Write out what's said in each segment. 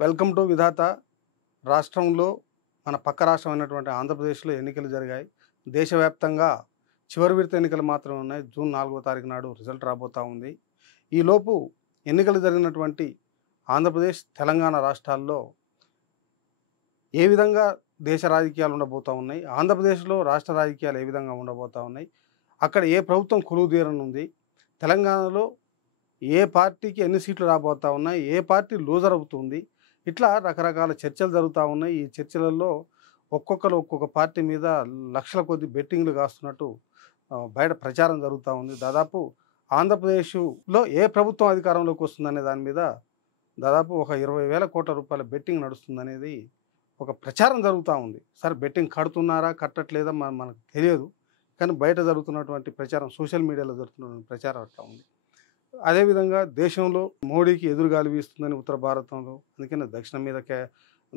Welcome to విధాత. రాష్ట్రంలో మన పక్క రాష్ట్రమైనటువంటి ఆంధ్రప్రదేశ్లో ఎన్నికలు జరిగాయి. దేశవ్యాప్తంగా చివరి విడత ఎన్నికలు మాత్రమే ఉన్నాయి. జూన్ 4వ తారీఖు నాడు రిజల్ట్ రాబోతా ఉంది. ఈలోపు ఎన్నికలు జరిగినటువంటి ఆంధ్రప్రదేశ్, తెలంగాణ రాష్ట్రాల్లో ఏ విధంగా దేశ రాజకీయాలు ఉండబోతూ ఉన్నాయి, ఆంధ్రప్రదేశ్లో రాష్ట్ర రాజకీయాలు ఏ విధంగా ఉండబోతూ ఉన్నాయి, అక్కడ ఏ ప్రభుత్వం కొలువుదీరనుంది, తెలంగాణలో ఏ పార్టీకి ఎన్ని సీట్లు రాబోతూ ఉన్నాయి, ఏ పార్టీ లూజర్ అవుతుంది, ఇట్లా రకరకాల చర్చలు జరుగుతూ ఉన్నాయి. ఈ చర్చలలో ఒక్కొక్కరు ఒక్కొక్క పార్టీ మీద లక్షల కొద్ది బెట్టింగ్లు కాస్తున్నట్టు బయట ప్రచారం జరుగుతూ ఉంది. దాదాపు ఆంధ్రప్రదేశ్లో ఏ ప్రభుత్వం అధికారంలోకి వస్తుందనే దాని మీద దాదాపు ఒక 20,000 కోట్ల రూపాయల బెట్టింగ్ నడుస్తుందనేది ఒక ప్రచారం జరుగుతూ ఉంది. సరే, బెట్టింగ్ కడుతున్నారా కట్టట్లేదా మనకు తెలియదు, కానీ బయట జరుగుతున్నటువంటి ప్రచారం, సోషల్ మీడియాలో జరుగుతున్నటువంటి ప్రచారం అట్లా ఉంది. అదేవిధంగా దేశంలో మోడీకి ఎదురుగాలి వీస్తుందని ఉత్తర భారతంలో, అందుకని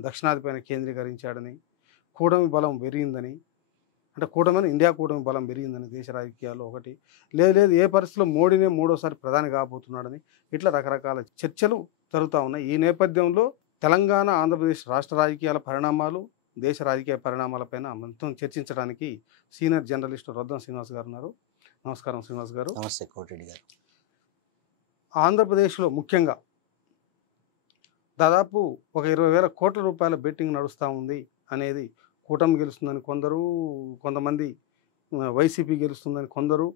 దక్షిణాదిపైన కేంద్రీకరించాడని, కూటమి బలం పెరిగిందని, అంటే ఇండియా కూటమి బలం పెరిగిందని దేశ రాజకీయాల్లో ఒకటి, లేదు ఏ పరిస్థితిలో మోడీనే మూడోసారి ప్రధాని కాబోతున్నాడని, ఇట్లా రకరకాల చర్చలు జరుగుతూ ఉన్నాయి. ఈ నేపథ్యంలో తెలంగాణ, ఆంధ్రప్రదేశ్ రాష్ట్ర రాజకీయాల పరిణామాలు, దేశ రాజకీయ పరిణామాలపైన మొత్తం చర్చించడానికి సీనియర్ జర్నలిస్టు రొద్దం శ్రీనివాస్ గారు ఉన్నారు. నమస్కారం శ్రీనివాస్ గారు. నమస్తే కోటిరెడ్డి గారు. ఆంధ్రప్రదేశ్లో ముఖ్యంగా దాదాపు ఒక 20,000 కోట్ల రూపాయల బెట్టింగ్ నడుస్తూ ఉంది అనేది, కూటమి గెలుస్తుందని కొందరు, కొంతమంది వైసీపీ గెలుస్తుందని కొందరు,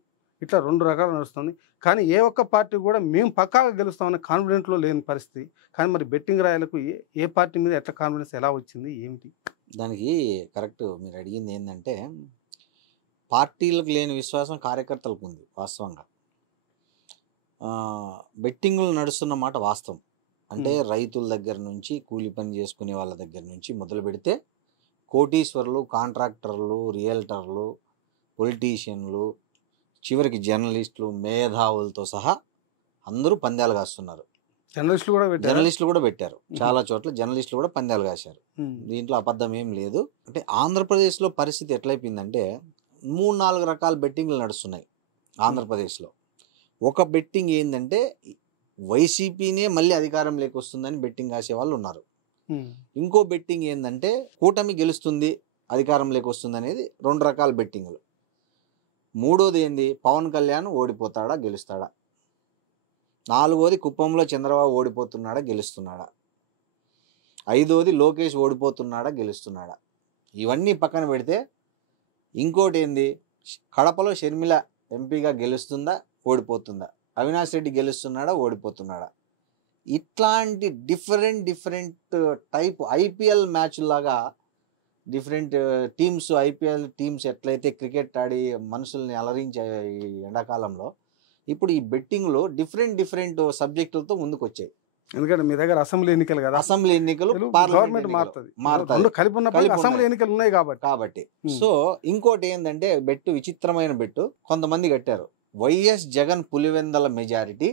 ఇట్లా రెండు రకాలు నడుస్తుంది. కానీ ఏ ఒక్క పార్టీ కూడా మేము పక్కాగా గెలుస్తామనే కాన్ఫిడెంట్లో లేని పరిస్థితి. కానీ మరి బెట్టింగ్ రాయలకు ఏ పార్టీ మీద ఎట్లా కాన్ఫిడెన్స్ ఎలా వచ్చింది, ఏమిటి? దానికి కరెక్ట్ మీరు అడిగింది ఏంటంటే, పార్టీలకు లేని విశ్వాసం కార్యకర్తలకు ఉంది. వాస్తవంగా బెట్టింగ్లు నడుస్తున్న మాట వాస్తవం. అంటే రైతుల దగ్గర నుంచి, కూలి పని చేసుకునే వాళ్ళ దగ్గర నుంచి మొదలు పెడితే కోటీశ్వరులు, కాంట్రాక్టర్లు, రియల్టర్లు, పొలిటీషియన్లు, చివరికి జర్నలిస్టులు, మేధావులతో సహా అందరూ పందాలు కాస్తున్నారు. జర్నలిస్టులు కూడా పెట్టారు. చాలా చోట్ల జర్నలిస్టులు కూడా పందాలు కాశారు. దీంట్లో అబద్ధం ఏం లేదు. అంటే ఆంధ్రప్రదేశ్లో పరిస్థితి ఎట్లయిపోయిందంటే, 3-4 రకాల బెట్టింగ్లు నడుస్తున్నాయి ఆంధ్రప్రదేశ్లో. ఒక బెట్టింగ్ ఏంటంటే, వైసీపీనే మళ్ళీ అధికారంలోకి వస్తుందని బెట్టింగ్ కాసే వాళ్ళు ఉన్నారు. ఇంకో బెట్టింగ్ ఏంటంటే, కూటమి గెలుస్తుంది, అధికారంలోకి వస్తుంది అనేది 2 రకాల బెట్టింగ్లు. మూడోది ఏంది, పవన్ కళ్యాణ్ ఓడిపోతాడా గెలుస్తాడా. నాలుగోది, కుప్పంలో చంద్రబాబు ఓడిపోతున్నాడా గెలుస్తున్నాడా. ఐదోది, లోకేష్ ఓడిపోతున్నాడా గెలుస్తున్నాడా. ఇవన్నీ పక్కన పెడితే ఇంకోటి ఏంది, కడపలో షర్మిల ఎంపీగా గెలుస్తుందా ఓడిపోతుందా, అవినాష్ రెడ్డి గెలుస్తున్నాడా ఓడిపోతున్నాడా. ఇట్లాంటి డిఫరెంట్ టైప్ ఐపీఎల్ మ్యాచ్ లాగా డిఫరెంట్ టీమ్స్, ఐపీఎల్ టీమ్స్ ఎట్లయితే క్రికెట్ ఆడి మనుషుల్ని అలరించే ఈ ఎండాకాలంలో, ఇప్పుడు ఈ బెట్టింగ్లో డిఫరెంట్ సబ్జెక్టులతో ముందుకు వచ్చాయి. ఎందుకంటే మీ దగ్గర అసెంబ్లీ ఎన్నికలు కదా, అసెంబ్లీ ఎన్నికలు, గవర్నమెంట్ మారుతుంది, కలిపి ఉన్నప్పుడు అసెంబ్లీ ఎన్నికలు ఉన్నాయి కాబట్టి. సో ఇంకోటి ఏంటంటే, విచిత్రమైన బెట్టు కొంతమంది కట్టారు. వైఎస్ జగన్ పులివెందల మెజారిటీ,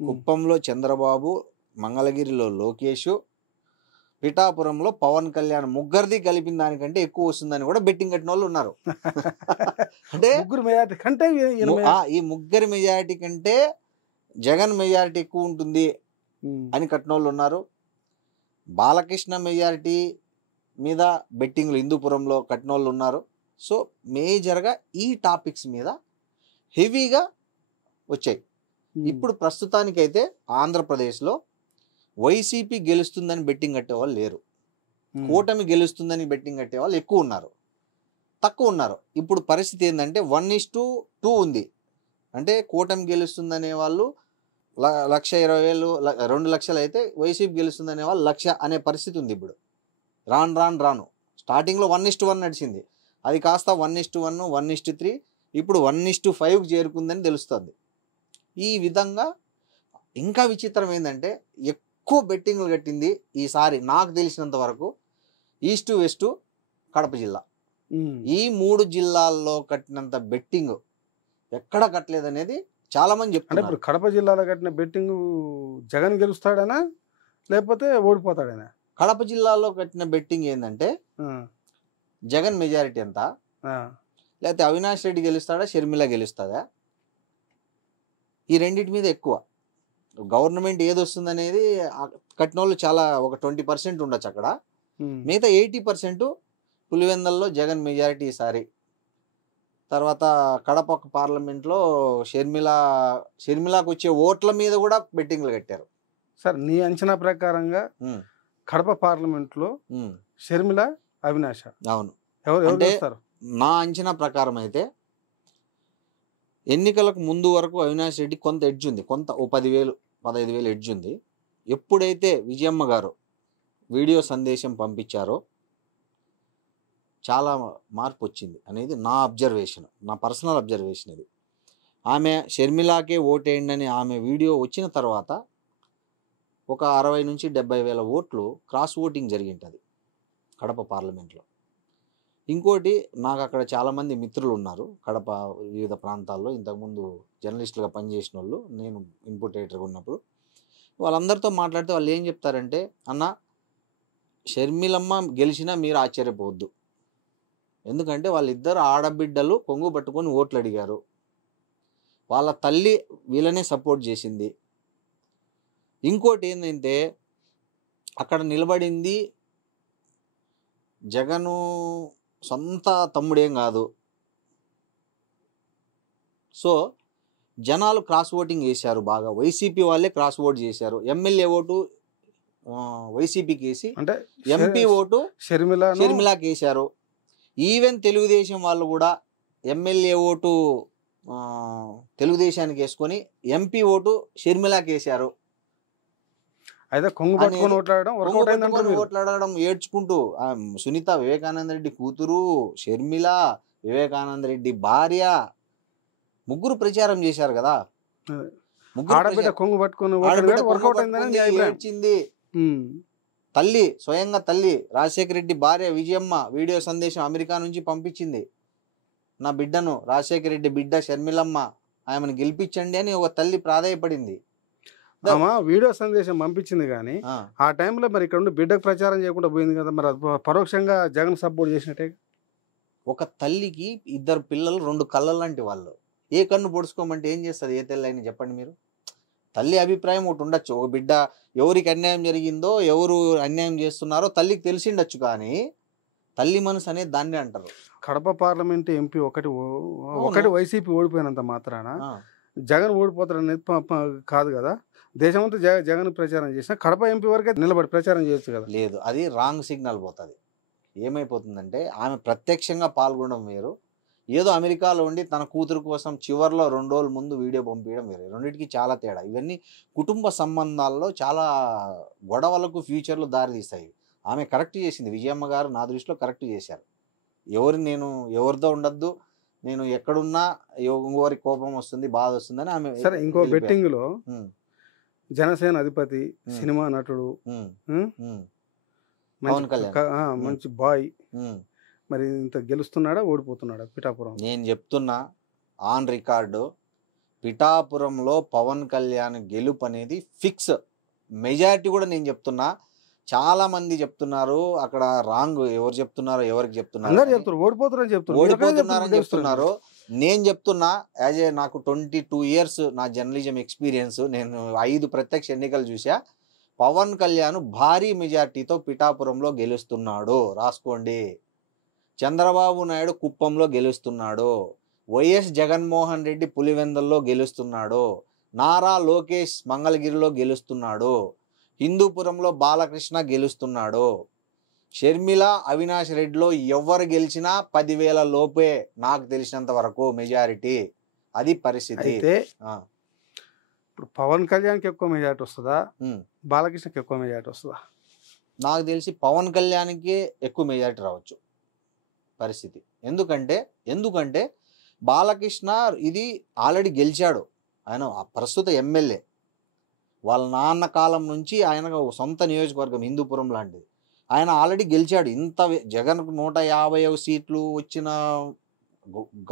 కుప్పంలో చంద్రబాబు, మంగళగిరిలో లోకేష్, పిఠాపురంలో పవన్ కళ్యాణ్, ముగ్గురిది కలిపిన దానికంటే ఎక్కువ వస్తుందని కూడా బెట్టింగ్ కట్టిన వాళ్ళు ఉన్నారు. అంటే ఈ ముగ్గురి మెజారిటీ కంటే జగన్ మెజారిటీ ఎక్కువ ఉంటుంది అని కట్టిన వాళ్ళు ఉన్నారు. బాలకృష్ణ మెజారిటీ మీద బెట్టింగ్లు హిందూపురంలో కట్టిన వాళ్ళు ఉన్నారు. సో మేజర్గా ఈ టాపిక్స్ మీద హెవీగా వచ్చాయి. ఇప్పుడు ప్రస్తుతానికైతే ఆంధ్రప్రదేశ్లో వైసీపీ గెలుస్తుందని బెట్టింగ్ కట్టేవాళ్ళు లేరు, కూటమి గెలుస్తుందని బెట్టింగ్ కట్టేవాళ్ళు తక్కువ ఉన్నారు. ఇప్పుడు పరిస్థితి ఏంటంటే 1:2 ఉంది. అంటే కూటమి గెలుస్తుందనే వాళ్ళు 1,20,000, 2 లక్షలు అయితే వైసీపీ గెలుస్తుందనే వాళ్ళు 1,00,000 అనే పరిస్థితి ఉంది. ఇప్పుడు రాను స్టార్టింగ్లో 1:1 నడిచింది, అది కాస్త 1:1, 1:3, ఇప్పుడు 1:5 చేరుకుందని తెలుస్తుంది. ఈ విధంగా ఇంకా విచిత్రం ఏంటంటే, ఎక్కువ బెట్టింగ్లు కట్టింది ఈసారి నాకు తెలిసినంత వరకు ఈస్ట్ వెస్ట్ కడప జిల్లా. ఈ 3 జిల్లాల్లో కట్టినంత బెట్టింగ్ ఎక్కడ కట్టలేదనేది చాలా మంది చెప్తున్నారు. ఇప్పుడు కడప జిల్లాలో కట్టిన బెట్టింగ్ జగన్ గెలుస్తాడనా లేకపోతే ఓడిపోతాడనా? కడప జిల్లాలో కట్టిన బెట్టింగ్ ఏంటంటే, జగన్ మెజారిటీ ఎంత, లేకపోతే అవినాష్ రెడ్డి గెలుస్తాడా, షర్మిల గెలుస్తుందా, ఈ రెండింటి మీద ఎక్కువ. గవర్నమెంట్ ఏది వస్తుంది అనేది కట్టిన వాళ్ళు చాలా ఒక 20% ఉండొచ్చు అక్కడ. మిగతా 80% పులివెందల్లో జగన్ మెజారిటీ ఈసారి. తర్వాత కడప పార్లమెంట్లో షర్మిలాకు వచ్చే ఓట్ల మీద కూడా బెట్టింగ్లు కట్టారు. సార్ నీ అంచనా ప్రకారంగా కడప పార్లమెంట్లో షర్మిల అవినాష్ అవును ఎవరు అంటే వస్తారు? నా అంచనా ప్రకారం అయితే ఎన్నికలకు ముందు వరకు అవినాష్ రెడ్డి కొంత ఎడ్జ్ ఉంది, కొంత ఓ 10,000-15,000 ఎడ్జ్ ఉంది. ఎప్పుడైతే విజయమ్మ గారు వీడియో సందేశం పంపించారో చాలా మార్పు వచ్చింది అనేది నా అబ్జర్వేషన్, నా పర్సనల్ అబ్జర్వేషన్ ఇది. ఆమె షర్మిలాకే ఓటేయండి అని ఆమె వీడియో వచ్చిన తర్వాత ఒక 60,000-70,000 ఓట్లు క్రాస్ ఓటింగ్ జరిగింటుంది కడప పార్లమెంట్లో. ఇంకోటి, నాకు అక్కడ చాలామంది మిత్రులు ఉన్నారు కడప వివిధ ప్రాంతాల్లో, ఇంతకుముందు జర్నలిస్టులుగా పనిచేసిన వాళ్ళు, నేను ఇన్పుట్ ఎడిటర్గా ఉన్నప్పుడు. వాళ్ళందరితో మాట్లాడితే వాళ్ళు ఏం చెప్తారంటే, అన్న షర్మిలమ్మ గెలిచినా మీరు ఆశ్చర్యపోవద్దు, ఎందుకంటే వాళ్ళిద్దరు ఆడబిడ్డలు కొంగు పట్టుకొని ఓట్లు అడిగారు, వాళ్ళ తల్లి వీళ్ళనే సపోర్ట్ చేసింది. ఇంకోటి ఏంటంటే అక్కడ నిలబడింది జగను సొంత తమ్ముడేం కాదు. సో జనాలు క్రాస్ ఓటింగ్ చేశారు బాగా, వైసీపీ వాళ్ళే క్రాస్ ఓట్ చేశారు. ఎమ్మెల్యే ఓటు వైసీపీకి వేసి అంటే ఎంపీ ఓటు షర్మిలాకి వేశారు. ఈవెన్ తెలుగుదేశం వాళ్ళు కూడా ఎమ్మెల్యే ఓటు తెలుగుదేశానికి వేసుకొని ఎంపీ ఓటు షర్మిలాకి వేశారు. అయితే కొంగు పట్టుకొని ఓట్లాడడం ఏడ్చుకుంటూ సునీత వివేకానంద రెడ్డి కూతురు, షర్మిల, వివేకానంద రెడ్డి భార్య, ముగ్గురు ప్రచారం చేశారు కదా. ఏడ్చింది తల్లి, స్వయంగా తల్లి రాజశేఖర రెడ్డి భార్య విజయమ్మ వీడియో సందేశం అమెరికా నుంచి పంపించింది. నా బిడ్డను, రాజశేఖర రెడ్డి బిడ్డ షర్మిలమ్మ, ఆమెను గెలిపించండి అని ఒక తల్లి ప్రాధాయపడింది. వీడియో సందేశం పంపించింది కానీ ఆ టైంలో మరి ఇక్కడ ఉండి బిడ్డకు ప్రచారం చేయకుండా పోయింది కదా, మరి పరోక్షంగా జగన్ సపోర్ట్ చేసినట్టే. ఒక తల్లికి 2 పిల్లలు 2 కళ్ళ లాంటి వాళ్ళు, ఏ కన్ను పొడుచుకోమంటే ఏం చేస్తుంది ఏ తల్లి అని చెప్పండి మీరు. తల్లి అభిప్రాయం ఒకటి ఉండొచ్చు, ఒక బిడ్డ ఎవరికి అన్యాయం జరిగిందో, ఎవరు అన్యాయం చేస్తున్నారో తల్లికి తెలిసిండొచ్చు, కానీ తల్లి మనసు అనేది దాన్ని అంటారు. కడప పార్లమెంట్ ఎంపీ ఒకటి వైసీపీ ఓడిపోయినంత మాత్రాన జగన్ ఓడిపోతారనేది కాదు కదా. దేశమంతా జగన్ ప్రచారం చేసిన కడప ఎంపీ వరకే నిలబడి ప్రచారం చేయొచ్చు కదా. లేదు, అది రాంగ్ సిగ్నల్ పోతుంది. ఏమైపోతుందంటే ఆమె ప్రత్యక్షంగా పాల్గొనడం వేరు, ఏదో అమెరికాలో ఉండి తన కూతురు కోసం చివరిలో 2 రోజుల ముందు వీడియో పంపించడం వేరు. రెండింటికి చాలా తేడా. ఇవన్నీ కుటుంబ సంబంధాల్లో చాలా గొడవలకు ఫ్యూచర్లో దారితీస్తాయి. ఆమె కరెక్ట్ చేసింది, విజయమ్మ గారు నా దృష్టిలో కరెక్ట్ చేశారు. నేను ఎవరితో ఉండద్దు, నేను ఎక్కడున్నా ఇంకోరి కోపం వస్తుంది, బాధ వస్తుందని ఆమె. సరే, ఇంకో బెట్టింగ్ లో జనసేన అధిపతి, సినిమా నటుడు, మంచి బాయ్, మరి ఇంత గెలుస్తున్నాడా ఓడిపోతున్నాడా పిఠాపురం? నేను చెప్తున్నా ఆన్ రికార్డు, పిఠాపురంలో పవన్ కళ్యాణ్ గెలుపు అనేది ఫిక్స్. మెజారిటీ కూడా నేను చెప్తున్నా. చాలా మంది చెప్తున్నారు అక్కడ రాంగ్, ఎవరు చెప్తున్నారో ఎవరికి చెప్తున్నారు, ఓడిపోతున్నారని చెప్తున్నారు. నేను చెప్తున్నా యాజ్ ఏ నాకు 22 years నా జర్నలిజం ఎక్స్పీరియన్స్, నేను 5 ప్రత్యక్ష ఎన్నికలు చూసా. పవన్ కళ్యాణ్ భారీ మెజార్టీతో పిఠాపురంలో గెలుస్తున్నాడు, రాసుకోండి. చంద్రబాబు నాయుడు కుప్పంలో గెలుస్తున్నాడు, వైఎస్ జగన్మోహన్ రెడ్డి పులివెందల్లో గెలుస్తున్నాడు, నారా లోకేష్ మంగళగిరిలో గెలుస్తున్నాడు, హిందూపురంలో బాలకృష్ణ గెలుస్తున్నాడు, షర్మిల అవినాష్ రెడ్డిలో ఎవరు గెలిచినా 10,000 లోపే నాకు తెలిసినంత వరకు మెజారిటీ. అది పరిస్థితి. ఇప్పుడు పవన్ కళ్యాణ్కి ఎక్కువ మెజారిటీ వస్తుందా, బాలకృష్ణకి ఎక్కువ మెజారిటీ వస్తుందా? నాకు తెలిసి పవన్ కళ్యాణ్కి ఎక్కువ మెజారిటీ రావచ్చు పరిస్థితి. ఎందుకంటే బాలకృష్ణ ఇది ఆల్రెడీ గెలిచాడు, ఆయన ప్రస్తుత ఎమ్మెల్యే. వాళ్ళ నాన్న కాలం నుంచి ఆయన సొంత నియోజకవర్గం హిందూపురం లాంటిది, ఆయన ఆల్రెడీ గెలిచాడు. ఇంత జగన్కు 150 సీట్లు వచ్చిన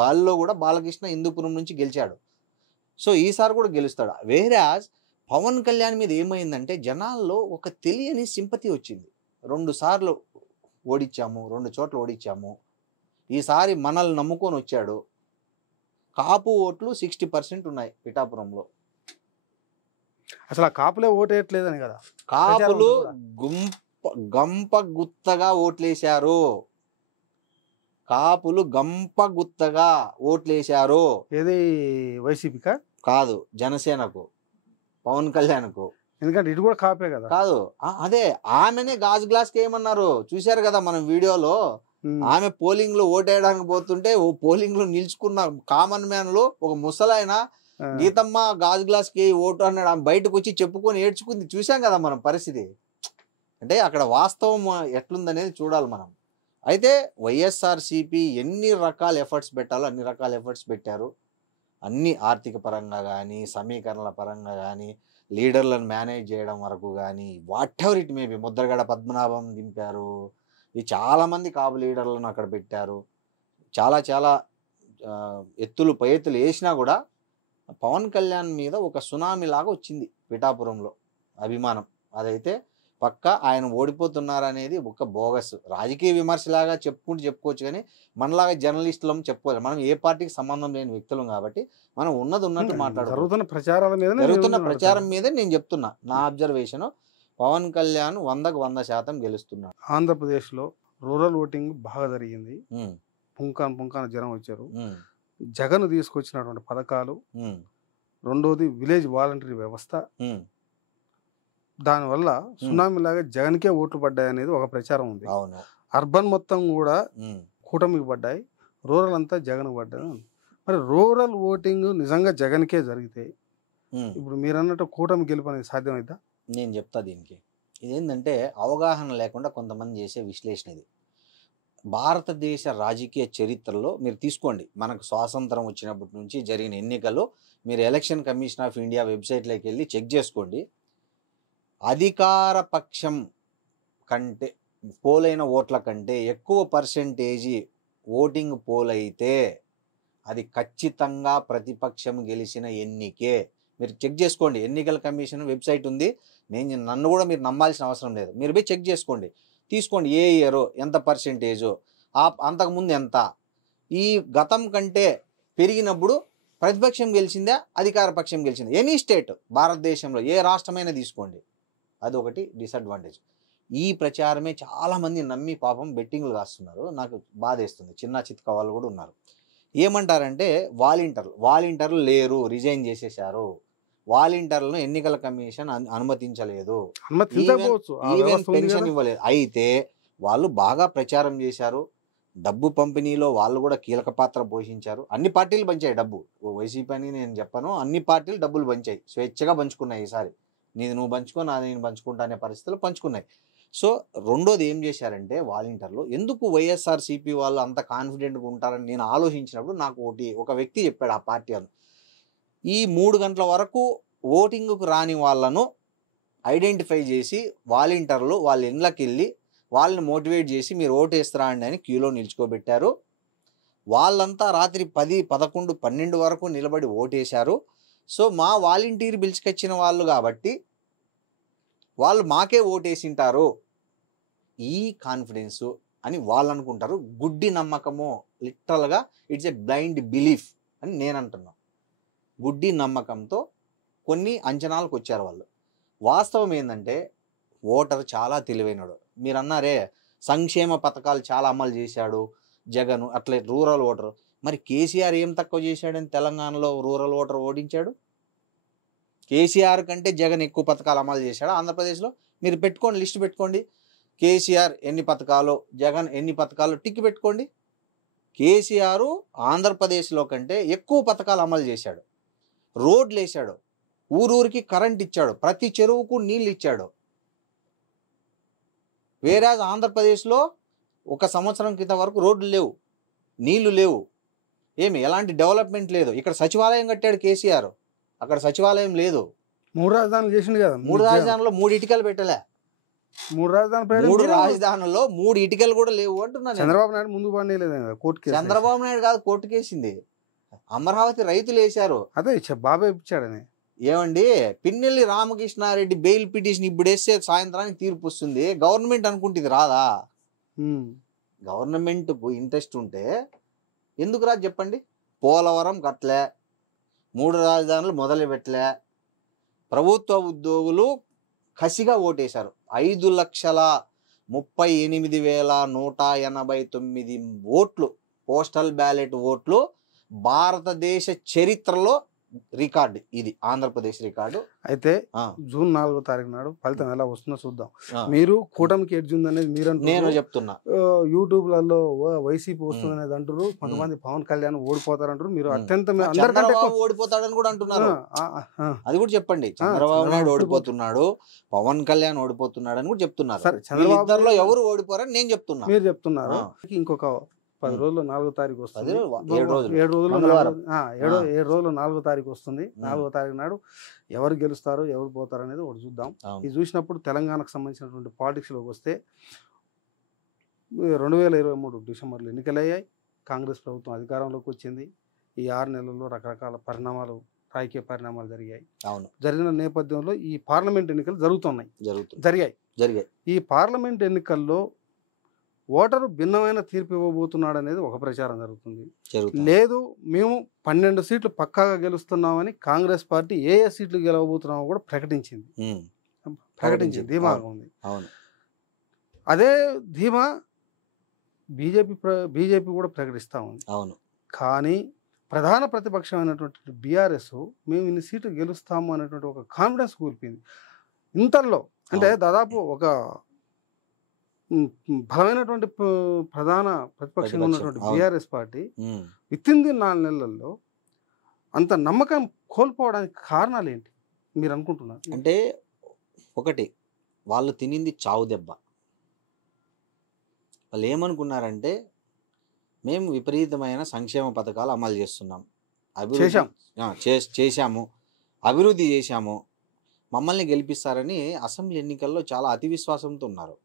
గాల్లో కూడా బాలకృష్ణ హిందూపురం నుంచి గెలిచాడు. సో ఈసారి కూడా గెలుస్తాడు. వేరే పవన్ కళ్యాణ్ మీద ఏమైందంటే జనాల్లో ఒక తెలియని సింపతి వచ్చింది. 2 సార్లు ఓడించాము, 2 చోట్ల ఓడించాము, ఈసారి మనల్ని నమ్ముకొని వచ్చాడు. కాపు ఓట్లు 60% ఉన్నాయి పిఠాపురంలో. అసలు ఆ కాపులే ఓటేయట్లేదని కదా కాపులు కూడా. గంప గుత్తగా ఓట్లేశారు. కాపులు గంప గుత్తగా ఓట్లేశారు. ఏది వైసీపీకా కాదు, జనసేనకు, పవన్ కళ్యాణ్కు. ఎందుకంటే ఇటు కూడా కాపే కదా. కాదు, అదే ఆమెనే గాజు గ్లాస్ కి ఏమన్నారు చూశారు కదా మనం వీడియోలో. ఆమె పోలింగ్ లో ఓటేయడానికి పోతుంటే ఓ పోలింగ్ లో నిల్చుకున్న కామన్ మ్యాన్ లో ఒక ముసలాయన గీతమ్మ గాజు గ్లాస్ కి ఓటు అన్నాడు. ఆమె బయటకు వచ్చి చెప్పుకొని ఏడ్చుకుంది. చూసాం కదా మనం పరిస్థితి. అంటే అక్కడ వాస్తవం ఎట్లుందనేది చూడాలి మనం. అయితే వైఎస్ఆర్సీపీ ఎన్ని రకాల ఎఫర్ట్స్ పెట్టాలో అన్ని రకాల ఎఫర్ట్స్ పెట్టారు. అన్ని ఆర్థిక పరంగా కానీ, సమీకరణల పరంగా కానీ, లీడర్లను మేనేజ్ చేయడం వరకు కానీ, whatever it maybe. Mudragada Padmanabham దింపారు. ఈ చాలామంది కాపు లీడర్లను అక్కడ పెట్టారు. చాలా చాలా ఎత్తులు పై ఎత్తులు వేసినా కూడా పవన్ కళ్యాణ్ మీద ఒక సునామీ లాగా వచ్చింది పిఠాపురంలో అభిమానం. అదైతే పక్క ఆయన ఓడిపోతున్నారనేది ఒక బోగస్ రాజకీయ విమర్శలాగా చెప్పుకోవచ్చు. కానీ మనలాగా జర్నలిస్టులం చెప్పుకోవాలి. మనం ఏ పార్టీకి సంబంధం లేని వ్యక్తులం కాబట్టి మనం ఉన్నది ఉన్నట్టు మాట్లాడుతున్నాం. జరుగుతున్న ప్రచారం మీదే నేను చెప్తున్నా. నా అబ్జర్వేషన్, పవన్ కళ్యాణ్ 100కు 100% గెలుస్తున్నాడు. ఆంధ్రప్రదేశ్లో రూరల్ ఓటింగ్ బాగా జరిగింది. పుంకాన జనం వచ్చారు. జగన్ తీసుకొచ్చినటువంటి పథకాలు, రెండోది విలేజ్ వాలంటరీ వ్యవస్థ, దానివల్ల సునామీ లాగా జగన్కే ఓట్లు పడ్డాయి అనేది ఒక ప్రచారం ఉంది. అర్బన్ మొత్తం కూడా కూటమికి పడ్డాయి, రూరల్ అంతా జగన్ పడ్డాయి. మరి రూరల్ ఓటింగ్ నిజంగా జగన్కే జరిగితే ఇప్పుడు మీరు అన్నట్టు కూటమి గెలుపు అనేది సాధ్యమైద్దా? నేను చెప్తా దీనికి. ఇదేంటంటే అవగాహన లేకుండా కొంతమంది చేసే విశ్లేషణ ఇది. భారతదేశ రాజకీయ చరిత్రలో మీరు తీసుకోండి, మనకు స్వాతంత్రం వచ్చినప్పటి నుంచి జరిగిన ఎన్నికలు మీరు ఎలక్షన్ కమిషన్ ఆఫ్ ఇండియా వెబ్సైట్లోకి వెళ్ళి చెక్ చేసుకోండి. అధికార పక్షం కంటే పోలైన ఓట్ల కంటే ఎక్కువ పర్సెంటేజీ ఓటింగ్ పోల్ అయితే అది ఖచ్చితంగా ప్రతిపక్షం గెలిచిన ఎన్నికే. మీరు చెక్ చేసుకోండి. ఎన్నికల కమిషన్ వెబ్సైట్ ఉంది. నన్ను కూడా మీరు నమ్మాల్సిన అవసరం లేదు. మీరు పోయి చెక్ చేసుకోండి. తీసుకోండి ఏ ఇయరో, ఎంత పర్సెంటేజో, అంతకుముందు ఎంత, ఈ గతం కంటే పెరిగినప్పుడు ప్రతిపక్షం గెలిచిందా అధికార పక్షం గెలిచిందా, ఎనీ స్టేట్ భారతదేశంలో ఏ రాష్ట్రమైనా తీసుకోండి. అదొకటి డిసడ్వాంటేజ్. ఈ ప్రచారమే చాలామంది నమ్మి పాపం బెట్టింగ్లు కాస్తున్నారు. నాకు బాధేస్తుంది. చిన్న చిత్క వాళ్ళు కూడా ఉన్నారు. ఏమంటారంటే వాలంటీర్లు లేరు, రిజైన్ చేసేశారు, వాలంటీర్లను ఎన్నికల కమిషన్ అనుమతించలేదు, ఈవెన్ పెన్షన్ ఇవ్వలేదు. అయితే వాళ్ళు బాగా ప్రచారం చేశారు. డబ్బు పంపిణీలో వాళ్ళు కూడా కీలక పాత్ర పోషించారు. అన్ని పార్టీలు పంచాయి డబ్బు. వైసీపీ అని నేను చెప్పను, అన్ని పార్టీలు డబ్బులు పంచాయి, స్వేచ్ఛగా పంచుకున్నాయి. ఈసారి నీది నువ్వు పంచుకో, నాది నేను పంచుకుంటా అనే పరిస్థితులు పంచుకున్నాయి. సో రెండోది ఏం చేశారంటే వాలంటీర్లు, ఎందుకు వైఎస్ఆర్సీపీ వాళ్ళు అంత కాన్ఫిడెంట్గా ఉంటారని నేను ఆలోచించినప్పుడు నాకు ఒక వ్యక్తి చెప్పాడు ఆ పార్టీ అని. ఈ 3 గంటల వరకు ఓటింగ్కు రాని వాళ్ళను ఐడెంటిఫై చేసి వాలంటీర్లు వాళ్ళ ఇళ్ళకి వెళ్ళి వాళ్ళని మోటివేట్ చేసి మీరు ఓటేస్తారా అండి అని క్యూలో నిల్చుకోబెట్టారు. వాళ్ళంతా రాత్రి 10, 11, 12 వరకు నిలబడి ఓటేశారు. సో మా వాలంటీర్ పిలుచుకొచ్చిన వాళ్ళు కాబట్టి వాళ్ళు మాకే ఓటేసింటారు, ఈ కాన్ఫిడెన్సు అని వాళ్ళు అనుకుంటారు. గుడ్డి నమ్మకము, లిటరల్గా ఇట్స్ ఎ బ్లైండ్ బిలీఫ్ అని నేను అంటున్నాను. గుడ్డి నమ్మకంతో కొన్ని అంచనాలకు వచ్చారు వాళ్ళు. వాస్తవం ఏంటంటే ఓటర్ చాలా తెలివైనడు. మీరు అన్నారే సంక్షేమ పథకాలు చాలా అమలు చేశాడు జగన్, అట్లే రూరల్ ఓటర్. మరి కేసీఆర్ ఏం తక్కువ చేశాడని తెలంగాణలో రూరల్ ఓటర్ ఓడించాడు? కేసీఆర్ కంటే జగన్ ఎక్కువ పథకాలు అమలు చేశాడు ఆంధ్రప్రదేశ్లో? మీరు పెట్టుకోండి, లిస్ట్ పెట్టుకోండి. కేసీఆర్ ఎన్ని పథకాలు, జగన్ ఎన్ని పథకాలు టిక్ పెట్టుకోండి. కేసీఆర్ ఆంధ్రప్రదేశ్లో కంటే ఎక్కువ పథకాలు అమలు చేశాడు. రోడ్లు వేశాడు, ఊరూరికి కరెంట్ ఇచ్చాడు, ప్రతి చెరువుకు నీళ్ళు ఇచ్చాడు. వేరే ఆంధ్రప్రదేశ్లో 1 సంవత్సరం క్రితం వరకు రోడ్లు లేవు, నీళ్లు లేవు, ఎలాంటి డెవలప్మెంట్ లేదు. ఇక్కడ సచివాలయం కట్టాడు కేసీఆర్, అక్కడ సచివాలయం లేదు. 3 రాజధానులు చేసిండు కదా. 3 రాజధానుల్లో 3 ఇటుకలు పెట్టలే. 3 రాజధానుల్లో 3 ఇటుకలు కూడా లేవు అంటున్నాను. చంద్రబాబు నాయుడు ముందు పడలేదు కోర్టుకి. చంద్రబాబు నాయుడు కాదు కోర్టుకేసింది, అమరావతి రైతులు వేశారు. అదే బాబాయ్ ఇచ్చాడని. ఏమండి, పిన్నెల్లి రామకృష్ణారెడ్డి బెయిల్ పిటిషన్ ఇప్పుడు వేస్తే సాయంత్రానికి తీర్పు వస్తుంది. గవర్నమెంట్ అనుకుంటుంది రాదా? గవర్నమెంట్కు ఇంట్రెస్ట్ ఉంటే ఎందుకు రాదు చెప్పండి? పోలవరం కట్టలే, 3 రాజధానులు మొదలు పెట్టలే, ప్రభుత్వ ఉద్యోగులు కసిగా ఓటేశారు. 5,38,189 ఓట్లు, పోస్టల్ బ్యాలెట్ ఓట్లు భారతదేశ చరిత్రలో రికార్డు. ఇది ఆంధ్రప్రదేశ్ రికార్డు. అయితే జూన్ 4వ తారీఖు నాడు ఫలితం ఎలా వస్తుందో చూద్దాం. మీరు కూటమికి ఎడ్జ్ ఉందనేది మీరు నేను చెప్తున్నా. యూట్యూబ్లలో వైసీపీ వస్తుంది అనేది అంటారు, కొంతమంది పవన్ కళ్యాణ్ ఓడిపోతారంటారు. మీరు అత్యంత ఓడిపోతాడని కూడా అంటున్నారు. అది కూడా చెప్పండి. చంద్రబాబు నాయుడు ఓడిపోతున్నాడు, పవన్ కళ్యాణ్ ఓడిపోతున్నాడు అని కూడా చెప్తున్నారు. ఇద్దరిలో ఎవరు ఓడిపోరని నేను చెప్తున్నా, మీరు చెప్తున్నారు. ఇంకొక 10 రోజుల్లో 4వ తారీఖు వస్తుంది. 7 రోజులు 4వ తారీఖు వస్తుంది. 4వ తారీఖు నాడు ఎవరు గెలుస్తారు ఎవరు పోతారు అనేది ఒకటి చూద్దాం. ఇది చూసినప్పుడు తెలంగాణకు సంబంధించినటువంటి పాలిటిక్స్లోకి వస్తే 2023 డిసెంబర్లో ఎన్నికలయ్యాయి. కాంగ్రెస్ ప్రభుత్వం అధికారంలోకి వచ్చింది. ఈ 6 నెలల్లో రకరకాల పరిణామాలు, రాజకీయ పరిణామాలు జరిగాయి. జరిగిన నేపథ్యంలో ఈ పార్లమెంట్ ఎన్నికలు జరిగాయి. ఈ పార్లమెంట్ ఎన్నికల్లో ఓటరు భిన్నమైన తీర్పు ఇవ్వబోతున్నాడు అనేది ఒక ప్రచారం జరుగుతుంది. లేదు, మేము 12 సీట్లు పక్కాగా గెలుస్తున్నామని కాంగ్రెస్ పార్టీ ఏ సీట్లు గెలవబోతున్నామో కూడా ప్రకటించింది. ధీమాగా ఉంది. అదే ధీమా బీజేపీ కూడా ప్రకటిస్తూ ఉంది. కానీ ప్రధాన ప్రతిపక్షమైనటువంటి బీఆర్ఎస్ మేము ఇన్ని సీట్లు గెలుస్తాము అనేటువంటి ఒక కాన్ఫిడెన్స్ కోల్పోయింది. ఇంతలో అంటే దాదాపు ఒక బలమైనటువంటి ప్రధాన ప్రతిపక్షంగా ఉన్నటువంటి బీఆర్ఎస్ పార్టీ వితిన్ ది 4 నెలల్లో అంత నమ్మకం కోల్పోవడానికి కారణాలు ఏంటి మీరు అనుకుంటున్నారు? అంటే ఒకటి, వాళ్ళు తినింది చావు దెబ్బ. వాళ్ళు ఏమనుకున్నారంటే మేము విపరీతమైన సంక్షేమ పథకాలు అమలు చేస్తున్నాం, చేశాము, అభివృద్ధి చేశాము, మమ్మల్ని గెలిపిస్తారని అసెంబ్లీ ఎన్నికల్లో చాలా అతి విశ్వాసంతో ఉన్నారు.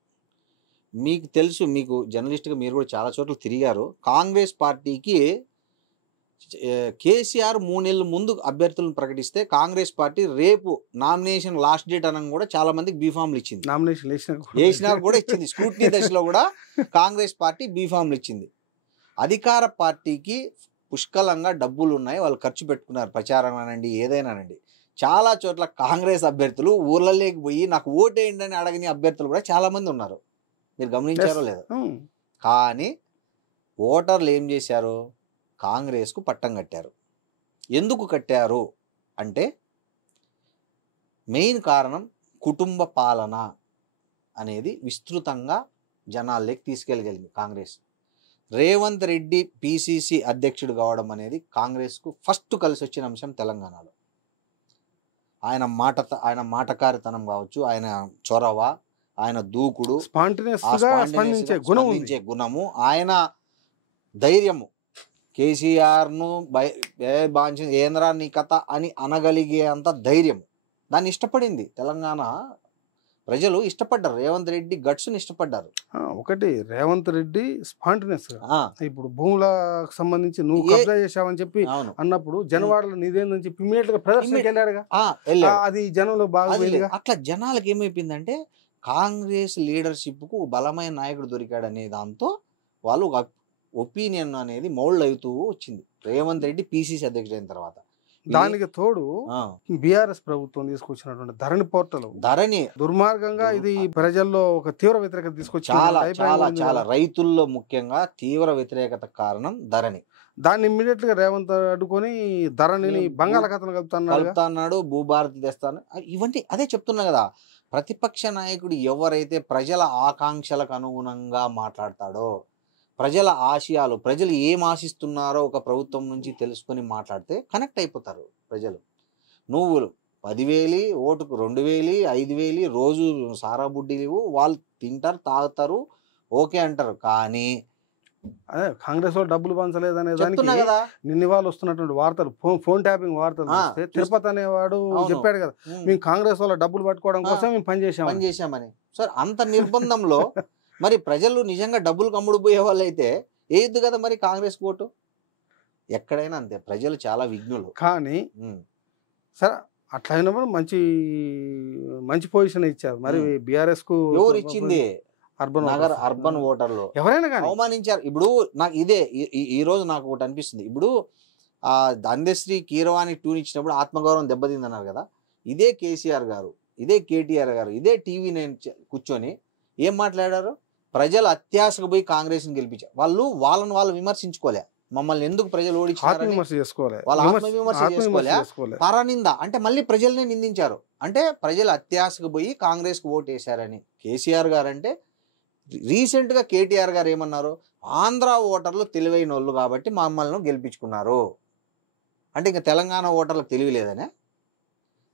మీకు తెలుసు, మీకు జర్నలిస్ట్గా మీరు కూడా చాలా చోట్ల తిరిగారు. కాంగ్రెస్ పార్టీకి కేసీఆర్ 3 నెలల ముందు అభ్యర్థులను ప్రకటిస్తే కాంగ్రెస్ పార్టీ రేపు నామినేషన్ లాస్ట్ డేట్ అనగా కూడా చాలా మందికి బీఫామ్లు ఇచ్చింది. నామినేషన్ వేసినా కూడా ఇచ్చింది. స్క్రూటినీ దశలో కూడా కాంగ్రెస్ పార్టీ బీఫామ్లు ఇచ్చింది. అధికార పార్టీకి పుష్కలంగా డబ్బులు ఉన్నాయి, వాళ్ళు ఖర్చు పెట్టుకున్నారు. ప్రచారం అనండి, ఏదైనానండి. చాలా చోట్ల కాంగ్రెస్ అభ్యర్థులు ఊర్లలోకి పోయి నాకు ఓటేయండి అని అడగని అభ్యర్థులు కూడా చాలా మంది ఉన్నారు. మీరు గమనించారో లేదో. కానీ ఓటర్లు ఏం చేశారు? కాంగ్రెస్కు పట్టం కట్టారు. ఎందుకు కట్టారు అంటే మెయిన్ కారణం కుటుంబ పాలన అనేది విస్తృతంగా జనాల్లోకి తీసుకెళ్ళగలిగింది కాంగ్రెస్. రేవంత్ రెడ్డి పిసిసి అధ్యక్షుడు కావడం అనేది కాంగ్రెస్కు ఫస్ట్ కలిసి వచ్చిన అంశం తెలంగాణలో. ఆయన మాటకారితనం కావచ్చు, ఆయన చొరవ, ఆయన దూకుడు, స్పాంటేనియస్గా స్పందించే గుణము, ఆయన ధైర్యము, కేసీఆర్ను ఏంద్రా నీ కథ అని అనగలిగే అంత ధైర్యం, దాన్ని ఇష్టపడింది తెలంగాణ ప్రజలు. ఇష్టపడ్డారు రేవంత్ రెడ్డి గట్స్ని ఇష్టపడ్డారు. ఒకటి, రేవంత్ రెడ్డి స్పాంటేనియస్ ఇప్పుడు భూములకు సంబంధించి నువ్వు కబ్జా చేశావని చెప్పి అన్నప్పుడు జనవాడలో నీదేందని చెప్పి ఇమీడియట్ గా ప్రదర్శనకి వెళ్ళాడుగా, అది జనంలో బాగా. అట్లా జనాలకు ఏమైపోయిందంటే కాంగ్రెస్ లీడర్షిప్ కు బలమైన నాయకుడు దొరికాడు అనే దాంతో వాళ్ళు ఒపీనియన్ అనేది మౌల్డ్ అవుతూ వచ్చింది రేవంత్ రెడ్డి పిసిసి అధ్యక్షుడు అయిన తర్వాత. దానికి తోడు బీఆర్ఎస్ ప్రభుత్వం తీసుకొచ్చినటువంటి ధరణి పోర్టల్ దుర్మార్గంగా ఇది ప్రజల్లో ఒక తీవ్ర వ్యతిరేకత తీసుకొచ్చి చాలా రైతుల్లో ముఖ్యంగా తీవ్ర వ్యతిరేకత కారణం ధరణి. దాన్ని ఇమ్మీడియట్ గా రేవంత్ అడ్డుకొని ధరణిని బంగాళాఖాతంలో కలుపుతాన్నాడు, భూభారతి తెస్తాను. ఇవన్నీ అదే చెప్తున్నా కదా, ప్రతిపక్ష నాయకుడు ఎవరైతే ప్రజల ఆకాంక్షలకు అనుగుణంగా మాట్లాడతాడో, ప్రజల ఆశయాలు, ప్రజలు ఏం ఆశిస్తున్నారో ఒక ప్రభుత్వం నుంచి తెలుసుకొని మాట్లాడితే కనెక్ట్ అయిపోతారు ప్రజలు. నువ్వు 10,000 ఓటుకు 2,000 5,000 రోజు సారా బుడ్డీలు వాళ్ళు తింటారు, తాగుతారు, ఓకే అంటారు. కానీ అదే కాంగ్రెస్ వాళ్ళు డబ్బులు పంచలేదనే దానికి నిన్న వాళ్ళు వస్తున్నటువంటి వార్తలు, ఫోన్ ట్యాపింగ్ వార్తలు వస్తే తిరుపతి అనేవాడు చెప్పాడు కదా, మేము కాంగ్రెస్ వాళ్ళ డబ్బులు పట్టుకోవడం కోసం మేము పనిచేసామని. సార్ అంత నిర్బంధంలో మరి ప్రజలు నిజంగా డబ్బులు కమ్ముడు పోయే వాళ్ళు అయితే ఏది కదా మరి కాంగ్రెస్ ఓటు. ఎక్కడైనా అంతే, ప్రజలు చాలా విఘ్నులు. కానీ సరే అట్లా అయినప్పుడు మంచి పొజిషన్ ఇచ్చారు. మరి బీఆర్ఎస్ కు ఎవరు ఇచ్చింది? అర్బన్ ఓటర్లు ఎవరైనా కానీ అవమానించారు. ఇప్పుడు నాకు ఇదే ఈ రోజు నాకు ఒకటి అనిపిస్తుంది. ఇప్పుడు అందశ్రీ కీరవాణి 2 ఇచ్చినప్పుడు ఆత్మగౌరవం దెబ్బతిందన్నారు కదా. ఇదే కేసీఆర్ గారు, ఇదే కేటీఆర్ గారు, ఇదే టీవీ నైన్ కూర్చొని ఏం మాట్లాడారు? ప్రజలు అత్యాశకు పోయి కాంగ్రెస్ని గెలిపించారు. వాళ్ళని వాళ్ళు విమర్శించుకోలే, మమ్మల్ని ఎందుకు ప్రజలు ఓడించారని వాళ్ళు ఆత్మవిమర్శ చేసుకోలే. పరనింద అంటే మళ్ళీ ప్రజల్ని నిందించారు. అంటే ప్రజలు అత్యాశకు పోయి కాంగ్రెస్కి ఓటు వేశారని. కేసీఆర్ గారు అంటే రీసెంట్గా కేటీఆర్ గారు ఏమన్నారు? ఆంధ్ర ఓటర్లు తెలివైన వాళ్ళు కాబట్టి మమ్మల్ని గెలిపించుకున్నారు. అంటే ఇంకా తెలంగాణ ఓటర్లకు తెలియలేదనే.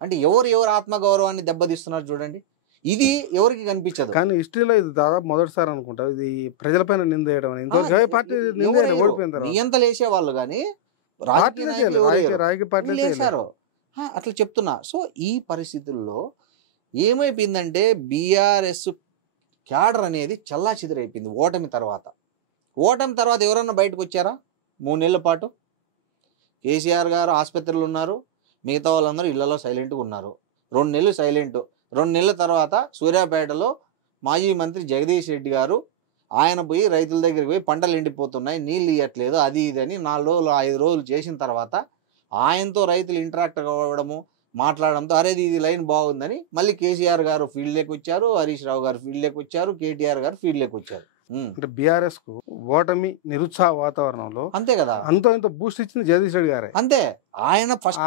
అంటే ఎవరు ఆత్మగౌరవాన్ని దెబ్బతీస్తున్నారు చూడండి. ఇది ఎవరికి కనిపించదు. కానీ హిస్టరీలో ఇది దాదాపు మొదటిసారి అనుకుంటా ఇది ప్రజలపైన నిందేయడం. నియంతలు వేసేవాళ్ళు కానీ వేశారు. అట్లా చెప్తున్నా. సో ఈ పరిస్థితుల్లో ఏమైపోయిందంటే బీఆర్ఎస్ క్యాడర్ అనేది చల్లా చెదిరైపోయింది ఓటమి తర్వాత. ఎవరన్నా బయటకు వచ్చారా? 3 నెలల పాటు కేసీఆర్ గారు ఆసుపత్రులు ఉన్నారు, మిగతా వాళ్ళందరూ ఇళ్లలో సైలెంట్గా ఉన్నారు. 2 నెలలు సైలెంట్. 2 నెలల తర్వాత సూర్యాపేటలో మాజీ మంత్రి జగదీష్ రెడ్డి గారు ఆయన పోయి రైతుల దగ్గరికి పోయి పంటలు ఎండిపోతున్నాయి, నీళ్ళు ఇవ్వట్లేదు, అది ఇది అని 4 రోజులు 5 రోజులు చేసిన తర్వాత ఆయనతో రైతులు ఇంటరాక్ట్ అవ్వడము, మాట్లాడడంతో అరే ఇది లైన్ బాగుందని మళ్ళీ కేసీఆర్ గారు ఫీల్డ్లోకి వచ్చారు, హరీష్ రావు గారు ఫీల్డ్లోకి వచ్చారు, కేటీఆర్ గారు ఫీల్డ్లోకి వచ్చారు. అంటే బీఆర్ఎస్ కు ఓటమి నిరుత్సాహ వాతావరణంలో అంతే కదా, ఇంత బూస్ట్ ఇచ్చింది జగదీష్ రెడ్డి గారే. అంతే. ఆయన ఫస్ట్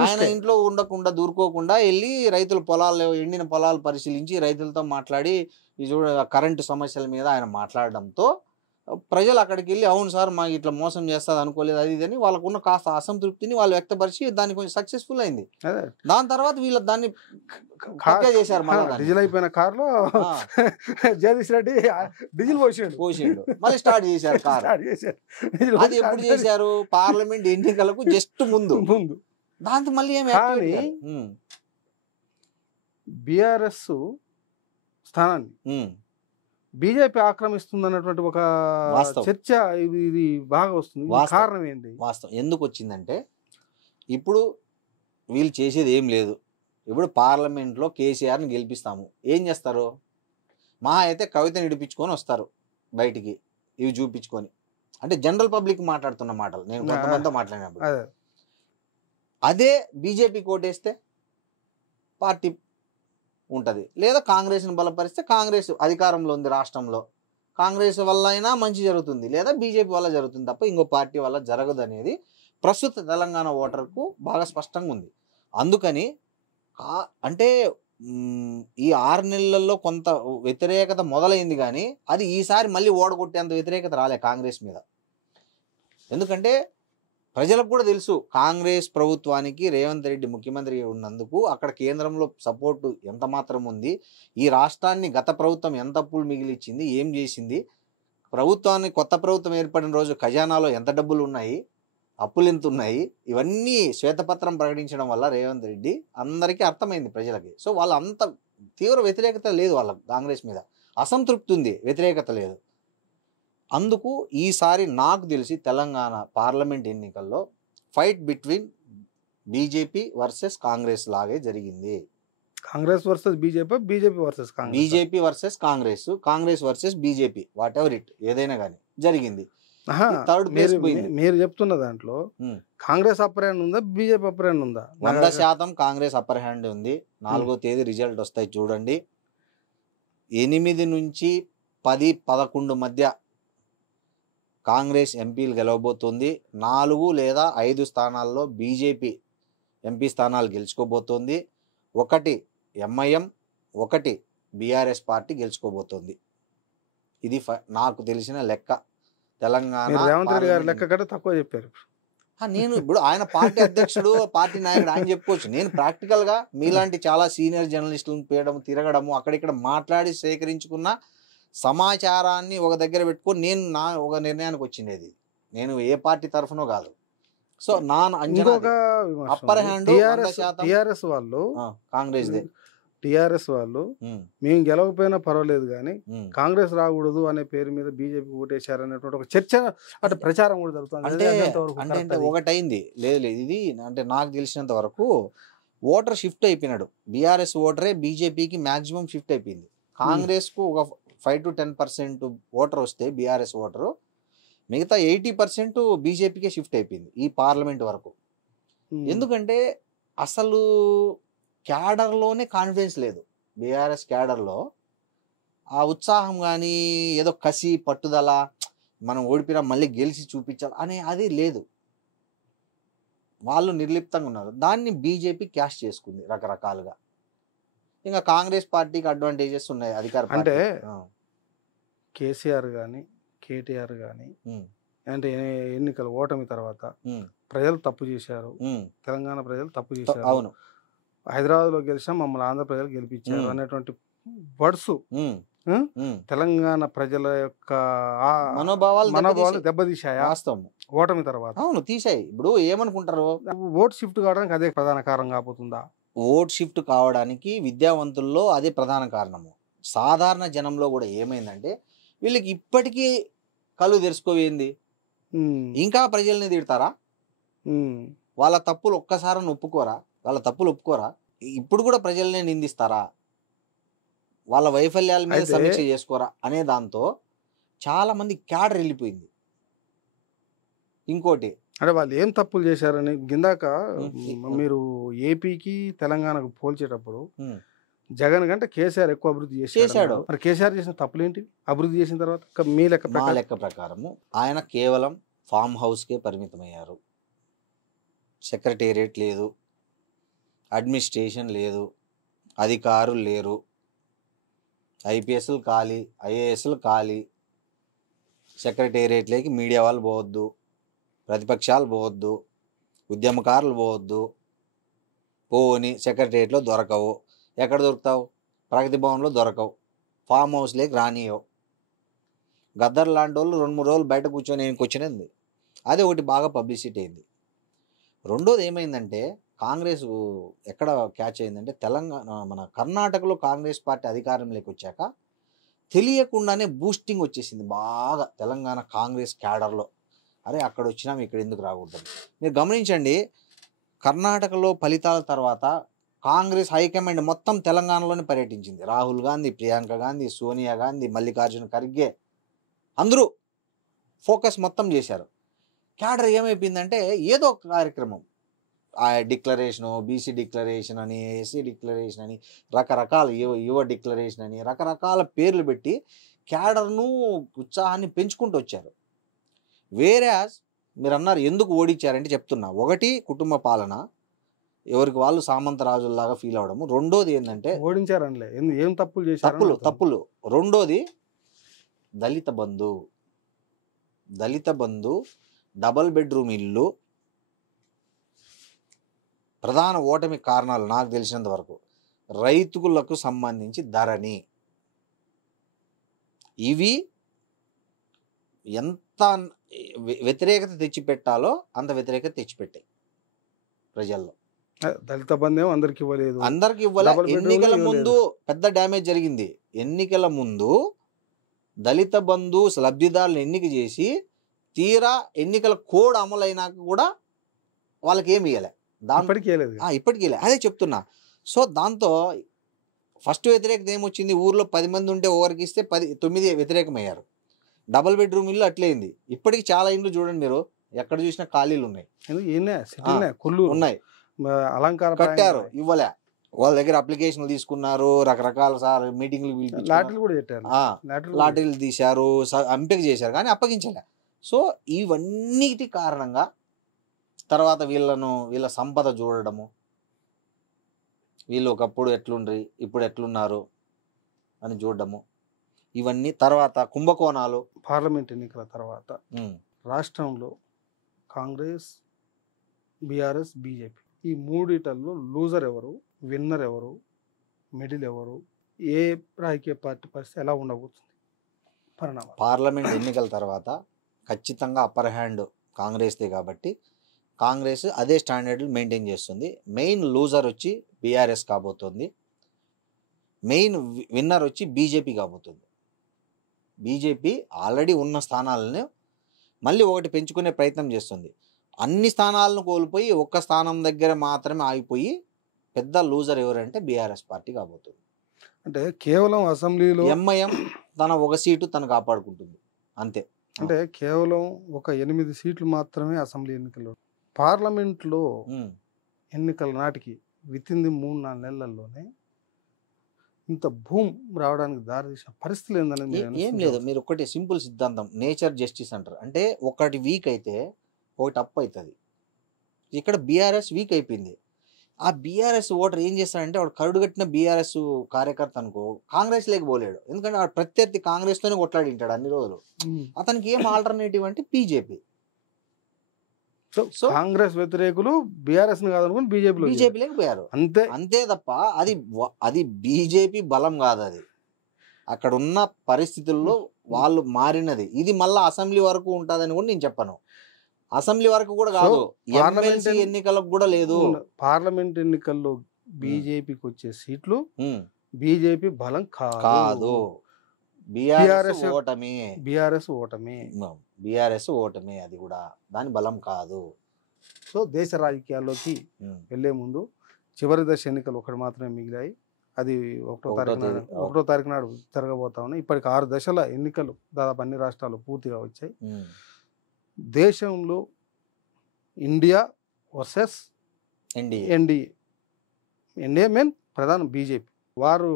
ఆయన ఇంట్లో ఉండకుండా దూరుకోకుండా వెళ్ళి రైతుల పొలాలు, ఎండిన పొలాలు పరిశీలించి రైతులతో మాట్లాడి ఈ కరెంటు సమస్యల మీద ఆయన మాట్లాడడంతో ప్రజలు అక్కడికి వెళ్ళి అవును సార్ మాకు ఇట్లా మోసం చేస్తుంది అనుకోలేదు అది ఇదని వాళ్ళకున్న కాస్త అసంతృప్తిని వాళ్ళు వ్యక్తపరిచి దాన్ని కొంచెం సక్సెస్ఫుల్ అయింది. దాని తర్వాత వీళ్ళు దాన్ని చేశారు. డీజిల్ అయిపోయిన కారులో జగదీష్ రెడ్డి డీజిల్ పోసిండు మళ్ళీ స్టార్ట్ చేశారు కార్. అది ఎప్పుడు చేశారు? పార్లమెంట్ ఎన్నికలకు జస్ట్ ముందు. దాంతో మళ్ళీ ఏమి బీఆర్ఎస్ స్థానాన్ని బీజేపీ ఆక్రమిస్తుంది అన్నటువంటి ఒక చర్చ ఇది బాగా వస్తుంది. కారణం ఏంటి? వాస్తవం ఎందుకు వచ్చిందంటే ఇప్పుడు వీళ్ళు చేసేది ఏం లేదు. ఇప్పుడు పార్లమెంట్లో కేసీఆర్ని గెలిపిస్తాము, ఏం చేస్తారు? మహా అయితే కవితను ఇడిపించుకొని వస్తారు బయటికి, ఇవి చూపించుకొని. అంటే జనరల్ పబ్లిక్ మాట్లాడుతున్న మాటలు నేను కొంతమందితో మాట్లాడినప్పుడు. అదే బీజేపీ కోటేస్తే పార్టీ ఉంటుంది, లేదా కాంగ్రెస్ని బలపరిస్తే కాంగ్రెస్ అధికారంలో ఉంది రాష్ట్రంలో, కాంగ్రెస్ వల్ల అయినా మంచి జరుగుతుంది, లేదా బీజేపీ వల్ల జరుగుతుంది తప్ప ఇంకో పార్టీ వల్ల జరగదు అనేది ప్రస్తుత తెలంగాణ ఓటర్కు బాగా స్పష్టంగా ఉంది. అందుకని అంటే ఈ 6 నెలల్లో కొంత వ్యతిరేకత మొదలైంది కానీ అది ఈసారి మళ్ళీ ఓడగొట్టేంత వ్యతిరేకత రాలే కాంగ్రెస్ మీద. ఎందుకంటే ప్రజలకు కూడా తెలుసు కాంగ్రెస్ ప్రభుత్వానికి రేవంత్ రెడ్డి ముఖ్యమంత్రి ఉన్నందుకు అక్కడ కేంద్రంలో సపోర్టు ఎంత మాత్రం ఉంది, ఈ రాష్ట్రాన్ని గత ప్రభుత్వం ఎంత అప్పులు మిగిలిచ్చింది, ఏం చేసింది, ప్రభుత్వాన్ని కొత్త ప్రభుత్వం ఏర్పడిన రోజు ఖజానాలో ఎంత డబ్బులు ఉన్నాయి, అప్పులు ఎంత ఉన్నాయి, ఇవన్నీ శ్వేతపత్రం ప్రకటించడం వల్ల రేవంత్ రెడ్డి అందరికీ అర్థమైంది ప్రజలకి. సో వాళ్ళ అంత తీవ్ర వ్యతిరేకత లేదు, వాళ్ళ కాంగ్రెస్ మీద అసంతృప్తి ఉంది, వ్యతిరేకత లేదు. అందుకు ఈసారి నాకు తెలిసి తెలంగాణ పార్లమెంట్ ఎన్నికల్లో fight between BJP versus Congress లాగే జరిగింది. Congress versus BJP, BJP versus Congress, Congress versus BJP, what ever it ఏదైనా కానీ జరిగింది. మీరు చెప్తున్న దాంట్లో కాంగ్రెస్ అప్పర్ హ్యాండ్ ఉందా, బీజేపీ అప్పర్ హ్యాండ్ ఉందా? 100% కాంగ్రెస్ అప్పర్ హ్యాండ్ ఉంది. 4వ తేదీ రిజల్ట్ వస్తాయి చూడండి. 8 నుంచి 10, 11 మధ్య కాంగ్రెస్ ఎంపీలు గెలవబోతుంది. 4 లేదా 5 స్థానాల్లో బీజేపీ ఎంపీ స్థానాలు గెలుచుకోబోతోంది. 1 ఎంఐఎం, 1 బీఆర్ఎస్ పార్టీ గెలుచుకోబోతోంది. ఇది నాకు తెలిసిన లెక్క. తెలంగాణ రేవంత్ రెడ్డి గారి లెక్క కంటే తక్కువ చెప్పారు. నేను ఇప్పుడు ఆయన పార్టీ అధ్యక్షుడు, పార్టీ నాయకుడు, ఆయన చెప్పుకోవచ్చు. నేను ప్రాక్టికల్గా మీలాంటి చాలా సీనియర్ జర్నలిస్టులను పేయడం, తిరగడము, అక్కడిక్కడ మాట్లాడి సేకరించుకున్న సమాచారాన్ని ఒక దగ్గర పెట్టుకొని నేను ఒక నిర్ణయానికి వచ్చిండేది. నేను ఏ పార్టీ తరఫునో కాదు. సో నా అంచనా అప్పర్ హ్యాండ్ టీఆర్ఎస్ వాళ్ళు, కాంగ్రెస్దే. టీఆర్ఎస్ వాళ్ళు మేము గెలవకపోయినా పర్వాలేదు కానీ కాంగ్రెస్ రాకూడదు అనే పేరు మీద బీజేపీ ఓటేశారనేటువంటి ఒక చర్చ అంటే ప్రచారం కూడా జరుగుతుంది. అంటే ఒకటైంది లేదు ఇది అంటే నాకు తెలిసినంత వరకు ఓటర్ షిఫ్ట్ అయిపోయినాడు. బీఆర్ఎస్ ఓటరే బీజేపీకి మ్యాక్సిమం షిఫ్ట్ అయిపోయింది. కాంగ్రెస్కు ఒక 5 to 10% ఓటర్ వస్తే బీఆర్ఎస్ ఓటరు, మిగతా 80% బీజేపీకే షిఫ్ట్ అయిపోయింది ఈ పార్లమెంట్ వరకు. ఎందుకంటే అసలు క్యాడర్లోనే కాన్ఫిడెన్స్ లేదు. బీఆర్ఎస్ క్యాడర్లో ఆ ఉత్సాహం కానీ ఏదో కసి పట్టుదల మనం ఓడిపోయినా మళ్ళీ గెలిచి చూపించాలి అనే అది లేదు. వాళ్ళు నిర్లిప్తంగా ఉన్నారు. దాన్ని బీజేపీ క్యాష్ చేసుకుంది రకరకాలుగా. ఇంకా కాంగ్రెస్ పార్టీకి అడ్వాంటేజెస్ ఉన్నాయి అధికార అంటే పార్టీ. కేసీఆర్ కానీ కేటీఆర్ కానీ అంటే ఎన్నికల ఓటమి తర్వాత ప్రజలు తప్పు చేశారు, తెలంగాణ ప్రజలు తప్పు చేశారు, అవును, హైదరాబాద్ లో గెలిచినా మమ్మల్ని ఆంధ్ర ప్రజలు గెలిపించారు అనేటువంటి వర్డ్స్ తెలంగాణ ప్రజల యొక్క మనోభావాలు దెబ్బతీశాయా వాస్తవం ఓటమి తర్వాత? అవును, తీసాయి. ఇప్పుడు ఏమనుకుంటారు, ఓట్ షిఫ్ట్ కావడానికి అదే ప్రధాన కారణం కాబోతుందా? ఓట్ షిఫ్ట్ కావడానికి విద్యావంతుల్లో అదే ప్రధాన కారణము. సాధారణ జనంలో కూడా ఏమైందంటే వీళ్ళకి ఇప్పటికీ కళ్ళు తెరుచుకోవేంది, ఇంకా ప్రజల్ని తిడతారా, వాళ్ళ తప్పులు ఒక్కసారి ఒప్పుకోరా, వాళ్ళ తప్పులు ఒప్పుకోరా, ఇప్పుడు కూడా ప్రజల్ని నిందిస్తారా, వాళ్ళ వైఫల్యాల మీద సమీక్ష చేసుకోరా అనే దాంతో చాలా మంది క్యాడర్ వెళ్ళిపోయింది. ఇంకోటి అంటే వాళ్ళు ఏం తప్పులు చేశారని గిందాక మీరు ఏపీకి తెలంగాణకు పోల్చేటప్పుడు జగన్ కంటే కేసీఆర్ ఎక్కువ అభివృద్ధి చేశాడు. మరి కేసీఆర్ చేసిన తప్పులేంటి అభివృద్ధి చేసిన తర్వాత? మీ లెక్క ప్రకారము ఆయన కేవలం ఫామ్ హౌస్కే పరిమితమయ్యారు. సెక్రటేరియట్ లేదు, అడ్మినిస్ట్రేషన్ లేదు, అధికారులు లేరు, ఐపీఎస్లు ఖాళీ, ఐఏఎస్లు ఖాళీ, సెక్రటేరియట్లోకి మీడియా వాళ్ళు పోవద్దు, ప్రతిపక్షాలు పోవద్దు, ఉద్యమకారులు పోవద్దు, పోని సెక్రటేరియట్లో దొరకవు. ఎక్కడ దొరుకుతావు? ప్రగతి భవన్లో దొరకవు, ఫామ్ హౌస్లోకి రానియవు. గద్దర్ లాంటి వాళ్ళు 2-3 రోజులు బయట కూర్చొని వచ్చినది. అదే ఒకటి బాగా పబ్లిసిటీ అయింది. రెండోది ఏమైందంటే కాంగ్రెస్ ఎక్కడ క్యాచ్ అయిందంటే తెలంగాణ మన కర్ణాటకలో కాంగ్రెస్ పార్టీ అధికారంలోకి వచ్చాక తెలియకుండానే బూస్టింగ్ వచ్చేసింది బాగా తెలంగాణ కాంగ్రెస్ క్యాడర్లో. అరే అక్కడ వచ్చినాం ఇక్కడ ఎందుకు రాకూడదు. మీరు గమనించండి, కర్ణాటకలో ఫలితాల తర్వాత కాంగ్రెస్ హైకమాండ్ మొత్తం తెలంగాణలోనే పర్యటించింది. రాహుల్ గాంధీ, ప్రియాంక గాంధీ, సోనియా గాంధీ, మల్లికార్జున ఖర్గే అందరూ ఫోకస్ మొత్తం చేశారు. క్యాడర్ ఏమైపోయిందంటే ఏదో ఒక కార్యక్రమం, ఆ డిక్లరేషను, బీసీ డిక్లరేషన్ అని, ఎస్సీ డిక్లరేషన్ అని, రకరకాల యువ డిక్లరేషన్ అని రకరకాల పేర్లు పెట్టి క్యాడర్ను ఉత్సాహాన్ని పెంచుకుంటూ వచ్చారు. వేరే మీరు అన్నారు ఎందుకు ఓడించారంటే చెప్తున్నా. ఒకటి కుటుంబ పాలన, ఎవరికి వాళ్ళు సామంత రాజుల్లాగా ఫీల్ అవడము. రెండోది ఏంటంటే ఓడించారనిలే, ఏం తప్పులు చేశారు? తప్పులు. రెండోది దళిత బంధు, డబల్ బెడ్రూమ్ ఇల్లు. ప్రధాన ఓటమి కారణాలు నాకు తెలిసినంత వరకు రైతులకు సంబంధించి ధరణి, ఇవి ఎంత వ్యతిరేకత తెచ్చిపెట్టాలో అంత వ్యతిరేకత తెచ్చిపెట్టాయి ప్రజల్లో. దళిత బంధు అందరికి ఇవ్వలేదు, ఎన్నికల ముందు పెద్ద డ్యామేజ్ జరిగింది. ఎన్నికల ముందు దళిత బంధు లబ్ధిదారులను ఎన్నిక చేసి తీరా ఎన్నికల కోడ్ అమలైనాక కూడా వాళ్ళకి ఏమి ఇవ్వలే, ఇప్పటికీ అదే చెప్తున్నా. సో దాంతో ఫస్ట్ వ్యతిరేకత ఏమొచ్చింది, ఊర్లో 10 మంది ఉంటే ఒకరికి ఇస్తే 9 వ్యతిరేకమయ్యారు. డబుల్ బెడ్రూమ్ ఇల్లు అట్లేంది. ఇప్పటికి చాలా ఇండ్లు చూడండి మీరు, ఎక్కడ చూసినా ఖాళీలు ఉన్నాయి, అలంకారం కట్టారు, ఇవ్వలే. వాళ్ళ దగ్గర అప్లికేషన్లు తీసుకున్నారు, రకరకాల మీటింగ్లు లాటరీలు తీశారు, ఎంపిక చేశారు, కానీ అప్పగించలే. సో ఇవన్నిటి కారణంగా తర్వాత వీళ్ళ సంపద చూడడము, వీళ్ళు ఒకప్పుడు ఎట్లుండ్రి ఇప్పుడు ఎట్లున్నారు అని చూడడము, ఇవన్నీ తర్వాత కుంభకోణాలు. పార్లమెంట్ ఎన్నికల తర్వాత రాష్ట్రంలో కాంగ్రెస్, బీఆర్ఎస్, బీజేపీ ఈ మూడిటల్లో లూజర్ ఎవరు, విన్నర్ ఎవరు, మిడిల్ ఎవరు, ఏ రాజకీయ పార్టీ పరిస్థితి ఎలా ఉండబోతుంది పరిణామం? పార్లమెంట్ ఎన్నికల తర్వాత ఖచ్చితంగా అప్పర్ హ్యాండ్ కాంగ్రెస్దే కాబట్టి కాంగ్రెస్ అదే స్టాండర్డ్లు మెయింటైన్ చేస్తుంది. మెయిన్ లూజర్ వచ్చి బీఆర్ఎస్ కాబోతుంది, మెయిన్ విన్నర్ వచ్చి బీజేపీ కాబోతుంది. బీజేపీ ఆల్రెడీ ఉన్న స్థానాలను మళ్ళీ ఒకటి పెంచుకునే ప్రయత్నం చేస్తుంది. అన్ని స్థానాలను కోల్పోయి ఒక్క స్థానం దగ్గర మాత్రమే ఆగిపోయి పెద్ద లూజర్ ఎవరంటే బీఆర్ఎస్ పార్టీ కాబోతుంది. అంటే కేవలం అసెంబ్లీలో ఎంఐఎం తన ఒక సీటు తను కాపాడుకుంటుంది అంతే. అంటే కేవలం ఒక 8 సీట్లు మాత్రమే అసెంబ్లీ ఎన్నికల్లో. పార్లమెంట్లో ఎన్నికల నాటికి విత్ ఇన్ ది 3-4 నెలల్లోనే ఇంత భూమ్ రావడానికి దారి తీసిన పరిస్థితులు ఏందనేది ఏం లేదు, మీరు ఒకటి సింపుల్ సిద్ధాంతం నేచర్ జస్టిస్ అంటారు. అంటే ఒకటి వీక్ అయితే ఒకటి అప్ అవుతుంది. ఇక్కడ బీఆర్ఎస్ వీక్ అయిపోయింది. ఆ బీఆర్ఎస్ ఓటర్ ఏం చేస్తాడంటే వాడు కరుడు కట్టిన బీఆర్ఎస్ కార్యకర్త అనుకో కాంగ్రెస్ లేకపోలేడు, ఎందుకంటే వాడు ప్రత్యర్థి కాంగ్రెస్ తోనే కొట్లాడింటాడు అన్ని రోజులు. అతనికి ఏం ఆల్టర్నేటివ్ అంటే బీజేపీ. సో కాంగ్రెస్ వ్యతిరేకులు బీఆర్ఎస్ కాదనుకుని బీజేపీ లేకపోయారు, అంతే అంతే తప్ప అది బీజేపీ బలం కాదు. అది అక్కడ ఉన్న పరిస్థితుల్లో వాళ్ళు మారినది. ఇది మళ్ళా అసెంబ్లీ వరకు ఉంటుందని కూడా నేను చెప్పను. అసెంబ్లీ వరకు కూడా కాదు, ఎమ్మెల్సీ ఎన్నికలకు కూడా లేదు. పార్లమెంట్ ఎన్నికల్లో బీజేపీకి వచ్చే సీట్లు బీజేపీ బలం కాదు. బీఆర్ఎస్ ఓటమి, బీఆర్ఎస్ ఓటమి అది కూడా దాని బలం కాదు. సో దేశ రాజకీయాల్లోకి వెళ్లే ముందు చివరి దశ ఎన్నికలు ఒకటి మాత్రమే మిగిలాయి. అది 1వ తారీఖు నాడు జరగబోతా ఉన్నాయి. ఇప్పటికి 6 దశల ఎన్నికలు దాదాపు అన్ని రాష్ట్రాలు పూర్తిగా వచ్చాయి. దేశంలో ఇండియా వర్సెస్ ఎన్డీఏ మెయిన్ ప్రధానం బీజేపీ. వారు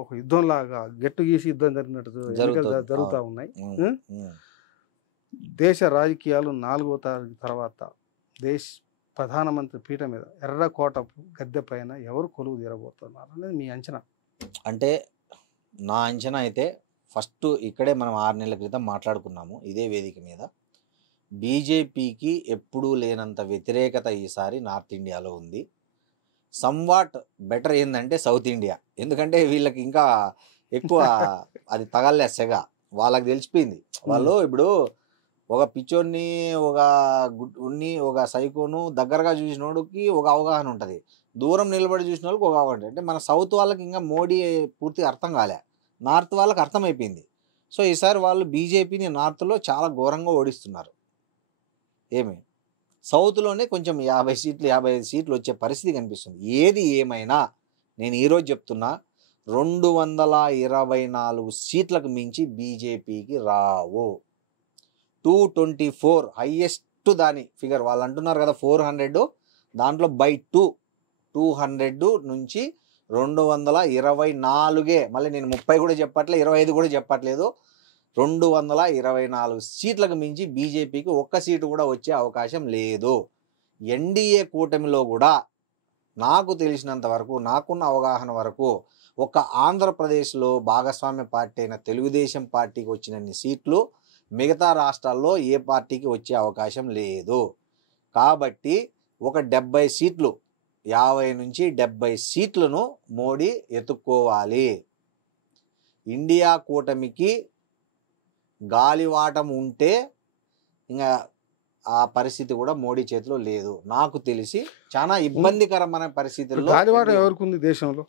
ఒక యుద్ధం లాగా గెట్టు గీసి యుద్ధం జరిగినట్టు జరుగుతూ ఉన్నాయి. దేశ రాజకీయాలు 4వ తారీఖు తర్వాత ప్రధానమంత్రి పీఠ మీద ఎర్రకోట గద్దె పైన ఎవరు కొలువు తీరబోతున్నారు అనేది మీ అంచనా? అంటే నా అంచనా అయితే ఫస్ట్ ఇక్కడే మనం 6 నెలల క్రితం మాట్లాడుకున్నాము ఇదే వేదిక మీద. బీజేపీకి ఎప్పుడూ లేనంత వ్యతిరేకత ఈసారి నార్త్ ఇండియాలో ఉంది. సమ్వాట్ బెటర్ ఏంటంటే సౌత్ ఇండియా, ఎందుకంటే వీళ్ళకి ఇంకా ఎక్కువ అది తగలే సెగ, వాళ్ళకి తెలిసిపోయింది. వాళ్ళు ఇప్పుడు ఒక పిచ్చోన్ని ఒక సైకోను దగ్గరగా చూసినోడికి ఒక అవగాహన ఉంటుంది, దూరం నిలబడి చూసిన వాళ్ళకి ఒక అవగాహన. అంటే మన సౌత్ వాళ్ళకి ఇంకా మోడీ పూర్తిగా అర్థం కాలే, నార్త్ వాళ్ళకి అర్థమైపోయింది. సో ఈసారి వాళ్ళు బీజేపీని నార్త్లో చాలా ఘోరంగా ఓడిస్తున్నారు. సౌత్లోనే కొంచెం 50 సీట్లు 55 సీట్లు వచ్చే పరిస్థితి కనిపిస్తుంది. ఏది ఏమైనా నేను ఈరోజు చెప్తున్నా, 224 సీట్లకు మించి బీజేపీకి రావు. 224 హైయెస్ట్ దాని ఫిగర్. వాళ్ళు అంటున్నారు కదా 400, దాంట్లో బై 200 నుంచి 224. మళ్ళీ నేను 30 కూడా చెప్పట్లేదు, 25 కూడా చెప్పట్లేదు. 224 సీట్లకు మించి బీజేపీకి ఒక్క సీటు కూడా వచ్చే అవకాశం లేదు. ఎన్డీఏ కూటమిలో కూడా నాకు తెలిసినంత వరకు, నాకున్న అవగాహన వరకు, ఒక ఆంధ్రప్రదేశ్లో భాగస్వామ్య పార్టీ అయిన తెలుగుదేశం పార్టీకి వచ్చినన్ని సీట్లు మిగతా రాష్ట్రాల్లో ఏ పార్టీకి వచ్చే అవకాశం లేదు. కాబట్టి ఒక 70 సీట్లు, 50 నుంచి 70 సీట్లను మోడీ ఎత్తుక్కోవాలి. ఇండియా కూటమికి గాలివాటం ఉంటే ఇంకా ఆ పరిస్థితి కూడా మోడీ చేతిలో లేదు. నాకు తెలిసి చాలా ఇబ్బందికరమైన పరిస్థితుల్లో గాలివాటం ఎవరికి ఉంది దేశంలో?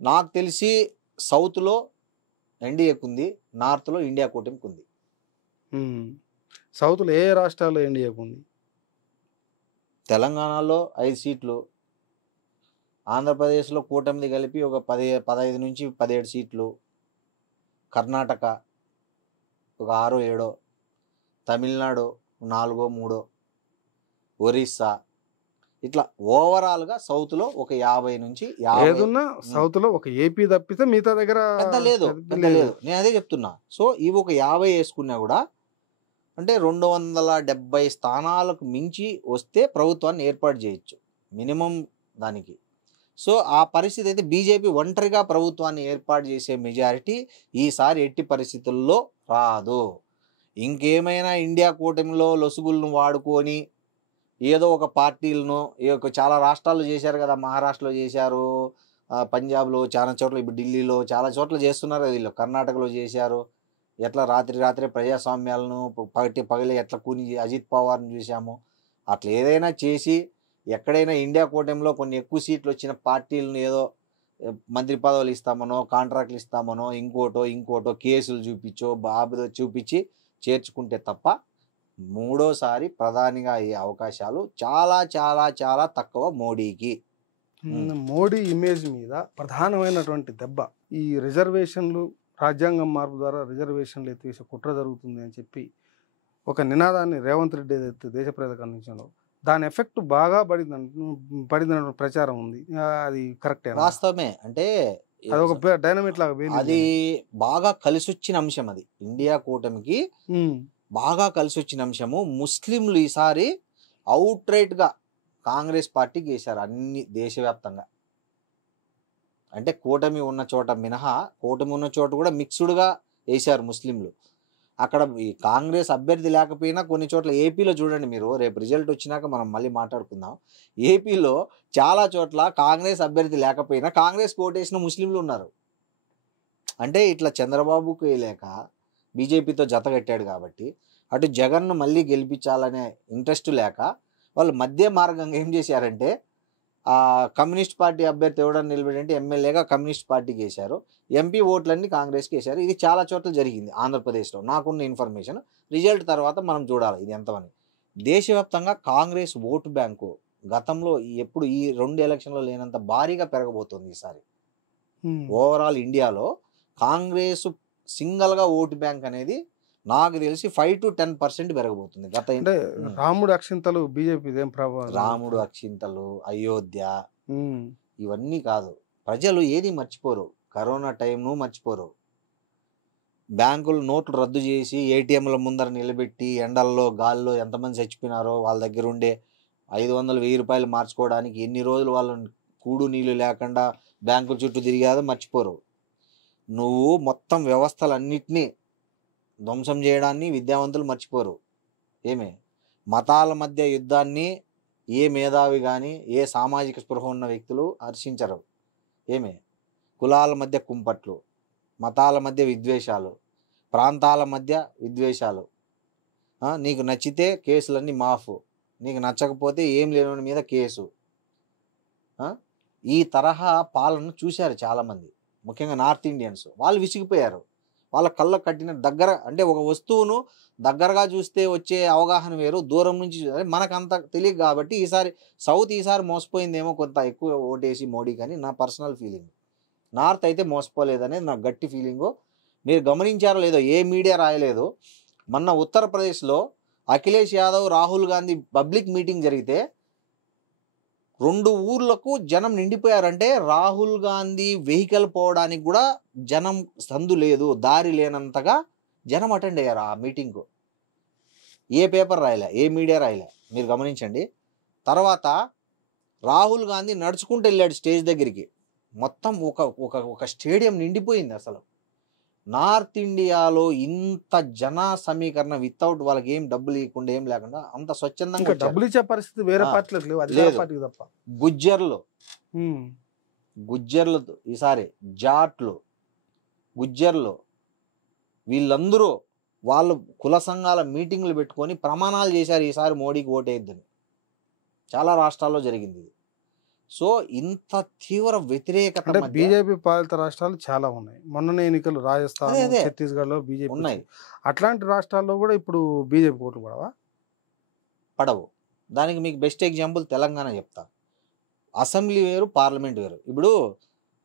నాకు తెలిసి సౌత్లో ఎన్డీఏకి ఉంది, నార్త్లో ఇండియా కూటమికి ఉంది. సౌత్లో ఏ రాష్ట్రాల్లో ఎన్డీఏకి ఉంది? తెలంగాణలో 5 సీట్లు, ఆంధ్రప్రదేశ్లో కూటమిది కలిపి ఒక 15 నుంచి 17 సీట్లు, కర్ణాటక ఒక 6-7, తమిళనాడు 4-3, ఒరిస్సా, ఇట్లా ఓవరాల్గా సౌత్లో ఒక 50 నుంచి 50. ఏదున్నా సౌత్లో ఒక ఏపీ తప్పితే మిగతా దగ్గర పెద్ద లేదు. నేను అదే చెప్తున్నా. సో ఇవి ఒక 50 వేసుకున్నా కూడా అంటే 270 స్థానాలకు మించి వస్తే ప్రభుత్వాన్ని ఏర్పాటు చేయొచ్చు మినిమం దానికి. సో ఆ పరిస్థితి అయితే బీజేపీ ఒంటరిగా ప్రభుత్వాన్ని ఏర్పాటు చేసే మెజారిటీ ఈసారి ఎట్టి పరిస్థితుల్లో రాదు. ఇంకేమైనా ఇండియా కూటమిలో లొసుగులను వాడుకొని ఏదో ఒక పార్టీలను చాలా రాష్ట్రాల్లో చేశారు కదా, మహారాష్ట్రలో చేశారు, పంజాబ్లో చాలా చోట్ల, ఇప్పుడు ఢిల్లీలో చాలా చోట్ల చేస్తున్నారు కదా వీళ్ళు, కర్ణాటకలో చేశారు. ఎట్లా రాత్రి ప్రజాస్వామ్యాలను పగలే ఎట్లా కూని అజిత్ పవార్ని చూసాము. అట్లా ఏదైనా చేసి ఎక్కడైనా ఇండియా కూటమిలో కొన్ని ఎక్కువ సీట్లు వచ్చిన పార్టీలను ఏదో మంత్రి పదవులు ఇస్తామనో, కాంట్రాక్ట్లు ఇస్తామనో, ఇంకోటో కేసులు చూపించి చేర్చుకుంటే తప్ప మూడోసారి ప్రధానిగా అయ్యే అవకాశాలు చాలా చాలా చాలా తక్కువ మోడీకి. మోడీ ఇమేజ్ మీద ప్రధానమైనటువంటి దెబ్బ ఈ రిజర్వేషన్లు, రాజ్యాంగం మార్పు ద్వారా రిజర్వేషన్లు ఎత్తివేసే కుట్ర జరుగుతుంది అని చెప్పి ఒక నినాదాన్ని రేవంత్ రెడ్డి ఏదైతే దేశ ప్రజలకు అందించడంలో దాని ఎఫెక్ట్ బాగా పడిందన్న ప్రచారం ఉంది. అది కరెక్టేనా? వాస్తవమే. అంటే అదొక డైనమిట్ లాగా అది బాగా కలిసొచ్చిన అంశం. అది ఇండియా కూటమికి బాగా కలిసొచ్చిన అంశము. ముస్లింలు ఈసారి అవుట్ రైట్ గా కాంగ్రెస్ పార్టీకి వేశారు అన్ని దేశవ్యాప్తంగా. అంటే కూటమి ఉన్న చోట మినహా, కూటమి ఉన్న చోట కూడా మిక్స్డ్గా వేశారు ముస్లింలు. అక్కడ ఈ కాంగ్రెస్ అభ్యర్థి లేకపోయినా కొన్ని చోట్ల ఏపీలో చూడండి మీరు, రేపు రిజల్ట్ వచ్చినాక మనం మళ్ళీ మాట్లాడుకుందాం. ఏపీలో చాలా చోట్ల కాంగ్రెస్ అభ్యర్థి లేకపోయినా కాంగ్రెస్ ఓటేసిన ముస్లింలు ఉన్నారు. అంటే ఇట్లా చంద్రబాబుకు వేయలేక బీజేపీతో జత కట్టాడు కాబట్టి, అటు జగన్ను మళ్ళీ గెలిపించాలనే ఇంట్రెస్ట్ లేక వాళ్ళు మధ్య మార్గంగా ఏం చేశారంటే, ఆ కమ్యూనిస్ట్ పార్టీ అభ్యర్థి ఎవడని నిలబెట్టంటే ఎమ్మెల్యేగా కమ్యూనిస్ట్ పార్టీకి వేశారు, ఎంపీ ఓట్లన్నీ కాంగ్రెస్కి వేశారు. ఇది చాలా చోట్ల జరిగింది ఆంధ్రప్రదేశ్లో, నాకున్న ఇన్ఫర్మేషన్. రిజల్ట్ తర్వాత మనం చూడాలి ఇది ఎంతమని. దేశవ్యాప్తంగా కాంగ్రెస్ ఓటు బ్యాంకు గతంలో ఎప్పుడు ఈ 2 ఎలక్షన్లో లేనంత భారీగా పెరగబోతుంది ఈసారి. ఓవరాల్ ఇండియాలో కాంగ్రెస్ సింగల్గా ఓటు బ్యాంక్ అనేది నాకు తెలిసి 5 to 10% పెరగబోతుంది. అంటే రాముడు అక్షింతలు బీజేపీ రాముడు అక్షింతలు, అయోధ్య ఇవన్నీ కాదు. ప్రజలు ఏది మర్చిపోరు, కరోనా టైంను మర్చిపోరు. బ్యాంకులు నోట్లు రద్దు చేసి ఏటీఎంల ముందర నిలబెట్టి ఎండల్లో గాల్లో ఎంతమంది చచ్చిపోయినారో, వాళ్ళ దగ్గర ఉండే 500-1000 రూపాయలు మార్చుకోవడానికి ఎన్ని రోజులు వాళ్ళు కూడు నీళ్ళు లేకుండా బ్యాంకుల చుట్టూ తిరిగాదో మర్చిపోరు. నువ్వు మొత్తం వ్యవస్థలన్నిటినీ ధ్వంసం చేయడాన్ని విద్యావంతులు మర్చిపోరు. ఏమే మతాల మధ్య యుద్ధాన్ని ఏ మేధావి కానీ, ఏ సామాజిక స్పృహ ఉన్న వ్యక్తులు హర్షించరు. ఏమే కులాల మధ్య కుంపట్లు, మతాల మధ్య విద్వేషాలు, ప్రాంతాల మధ్య విద్వేషాలు. నీకు నచ్చితే కేసులన్నీ మాఫ్, నీకు నచ్చకపోతే ఏం లేని మీద కేసు. ఈ తరహా పాలన చూశారు చాలామంది, ముఖ్యంగా నార్త్ ఇండియన్స్. వాళ్ళు విసిగిపోయారు. వాళ్ళ కళ్ళ కట్టిన దగ్గర, అంటే ఒక వస్తువును దగ్గరగా చూస్తే వచ్చే అవగాహన వేరు, దూరం నుంచి మనకు అంత తెలియదు కాబట్టి ఈసారి సౌత్ మోసపోయిందేమో కొంత ఎక్కువ ఓటేసి మోడీ, కానీ నా పర్సనల్ ఫీలింగ్. నార్త్ అయితే మోసపోలేదనేది నా గట్టి ఫీలింగు. మీరు గమనించారో లేదో, ఏ మీడియా రాయలేదు, మొన్న ఉత్తరప్రదేశ్లో అఖిలేష్ యాదవ్, రాహుల్ గాంధీ పబ్లిక్ మీటింగ్ జరిగితే 2 ఊర్లకు జనం నిండిపోయారంటే రాహుల్ గాంధీ వెహికల్ పోవడానికి కూడా జనం సందు లేదు, దారి లేనంతగా జనం అటెండ్ అయ్యారు ఆ మీటింగ్కు. ఏ పేపర్ రాయలే, ఏ మీడియా రాయలే, మీరు గమనించండి. తర్వాత రాహుల్ గాంధీ నడుచుకుంటూ వెళ్ళాడు స్టేజ్ దగ్గరికి. మొత్తం ఒక స్టేడియం నిండిపోయింది. అసలు నార్త్ ఇండియాలో ఇంత జన సమీకరణ వితౌట్ వాళ్ళకి ఏం డబ్బులు ఇవ్వకుండా ఏం లేకుండా అంత స్వచ్ఛందంగా డబ్బులు ఇచ్చే పరిస్థితి వేరే పార్టీలకు లేదు. గుజ్జర్లు ఈసారి జాట్లు, గుజ్జర్లు వీళ్ళందరూ వాళ్ళు కుల సంఘాల మీటింగ్లు పెట్టుకొని ప్రమాణాలు చేశారు ఈసారి మోడీకి ఓటేద్దని. చాలా రాష్ట్రాల్లో జరిగింది. సో ఇంత తీవ్ర వ్యతిరేకత బీజేపీ పాలిత రాష్ట్రాలు చాలా ఉన్నాయి. మొన్ననే ఎన్నికలు రాజస్థాన్, ఛత్తీస్గఢ్ లో బీజేపీ ఉన్నాయి. అట్లాంటి రాష్ట్రాల్లో కూడా ఇప్పుడు బీజేపీ ఓట్లు పడవు. దానికి మీకు బెస్ట్ ఎగ్జాంపుల్ తెలంగాణ చెప్తా. అసెంబ్లీ వేరు, పార్లమెంట్ వేరు. ఇప్పుడు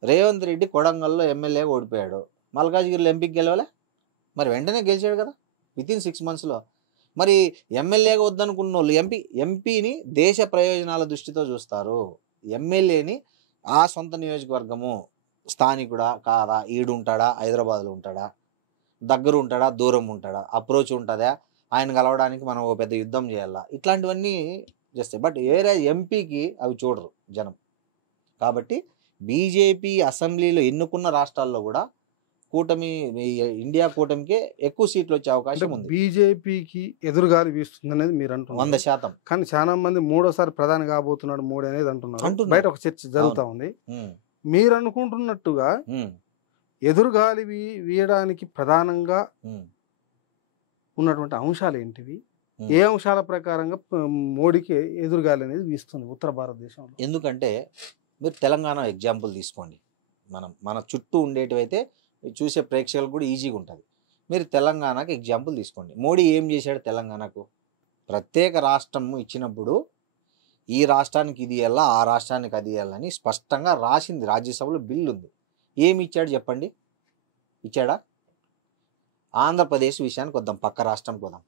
రేవంత్ రెడ్డి కొడంగల్లో ఎమ్మెల్యేగా ఓడిపోయాడు, మల్కాజ్గిరిలో ఎంపీకి గెలవలే, మరి వెంటనే గెలిచాడు కదా వితిన్ 6 monthsలో. మరి ఎమ్మెల్యేగా వద్దనుకున్న వాళ్ళు ఎంపీని దేశ ప్రయోజనాల దృష్టితో చూస్తారు. ఎమ్మెల్యేని ఆ సొంత నియోజకవర్గము స్థానికుడా కాదా, ఈడుంటాడా, హైదరాబాద్లో ఉంటాడా, దగ్గర ఉంటాడా, దూరం ఉంటాడా, అప్రోచ్ ఉంటుందా, ఆయన కలవడానికి మనం ఒక పెద్ద యుద్ధం చేయాలా, ఇట్లాంటివన్నీ చేస్తాయి. బట్ వేరే ఎంపీకి అవి చూడరు జనం. కాబట్టి బీజేపీ అసెంబ్లీలో ఎన్నుకున్న రాష్ట్రాల్లో కూడా కూటమి, ఇండియా కూటమికే ఎక్కువ సీట్లు వచ్చే అవకాశం ఉంది. బీజేపీకి ఎదురుగాలి వీస్తుంది అనేది మీరు అంటున్నారు 100%. కానీ చాలా మంది 3వ ప్రధాని కాబోతున్నాడు మోడీ అనేది అంటున్నారు. బయట ఒక చర్చ జరుగుతూ ఉంది. మీరు అనుకుంటున్నట్టుగా ఎదురుగాలి వీయడానికి ప్రధానంగా ఉన్నటువంటి అంశాలు ఏంటివి? ఏ అంశాల ప్రకారంగా మోడీకి ఎదురుగాలి అనేది వీస్తుంది ఉత్తర భారతదేశంలో? ఎందుకంటే మీరు తెలంగాణ ఎగ్జాంపుల్ తీసుకోండి. మన చుట్టూ ఉండేటివైతే చూసే ప్రేక్షకులకు కూడా ఈజీగా ఉంటుంది. మీరు తెలంగాణకు ఎగ్జాంపుల్ తీసుకోండి. మోడీ ఏం చేశాడు తెలంగాణకు? ప్రత్యేక రాష్ట్రం ఇచ్చినప్పుడు ఈ రాష్ట్రానికి ఇది ఇవ్వాలా, ఆ రాష్ట్రానికి అది ఇవ్వాలని స్పష్టంగా రాసింది, రాజ్యసభలో బిల్లు ఉంది. ఏమి ఇచ్చాడు చెప్పండి? ఇచ్చాడా? ఆంధ్రప్రదేశ్ విషయానికి వద్దాం, పక్క రాష్ట్రానికి వద్దాం.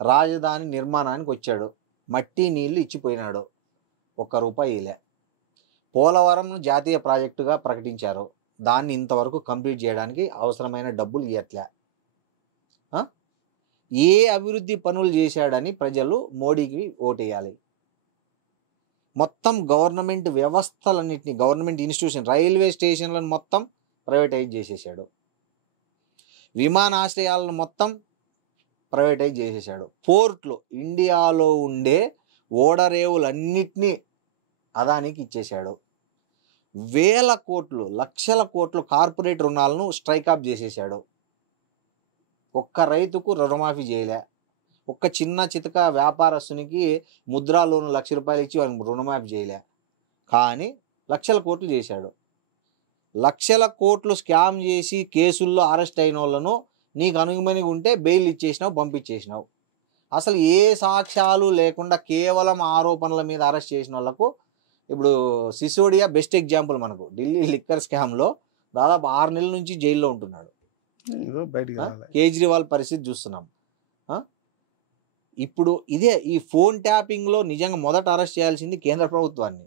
రాజధాని నిర్మాణానికి వచ్చాడు, మట్టి నీళ్లు ఇచ్చిపోయినాడు, ₹1 ఇలే. పోలవరం జాతీయ ప్రాజెక్టుగా ప్రకటించారు, దాన్ని ఇంతవరకు కంప్లీట్ చేయడానికి అవసరమైన డబ్బులు ఇవ్వట్లే. ఏ అభివృద్ధి పనులు చేశాడని ప్రజలు మోడీకి ఓటేయాలి? మొత్తం గవర్నమెంట్ వ్యవస్థలన్నింటినీ, గవర్నమెంట్ ఇన్స్టిట్యూషన్, రైల్వే స్టేషన్లను మొత్తం ప్రైవేటైజ్ చేసేసాడు, విమానాశ్రయాలను మొత్తం ప్రైవేటైజ్ చేసేసాడు, పోర్ట్లు, ఇండియాలో ఉండే ఓడరేవులన్నిటినీ అదానికి ఇచ్చేశాడు, వేల కోట్లు, లక్షల కోట్లు కార్పొరేట్ రుణాలను స్ట్రైక్ ఆఫ్ చేసేసాడు. ఒక్క రైతుకు రుణమాఫీ చేయలే, ఒక్క చిన్న చితక వ్యాపారస్తునికి ముద్రా లోను ₹1,00,000 ఇచ్చి వానికి రుణమాఫీ చేయలే. కానీ లక్షల కోట్లు చేశాడు. లక్షల కోట్లు స్కామ్ చేసి కేసుల్లో అరెస్ట్ అయిన వాళ్ళను నీకు అనుగుణంగా ఉంటే బెయిల్ ఇచ్చేసినావు, పంపించేసినావు. అసలు ఏ సాక్ష్యాలు లేకుండా కేవలం ఆరోపణల మీద అరెస్ట్ చేసిన వాళ్ళకు ఇప్పుడు సిసోడియా బెస్ట్ ఎగ్జాంపుల్. మనకు ఢిల్లీ లిక్కర్ స్కామ్లో దాదాపు 6 నెలల నుంచి జైల్లో ఉంటున్నాడు. కేజ్రీవాల్ పరిస్థితి చూస్తున్నాం. ఇప్పుడు ఇదే ఈ ఫోన్ ట్యాపింగ్లో నిజంగా మొదట అరెస్ట్ చేయాల్సింది కేంద్ర ప్రభుత్వాన్ని.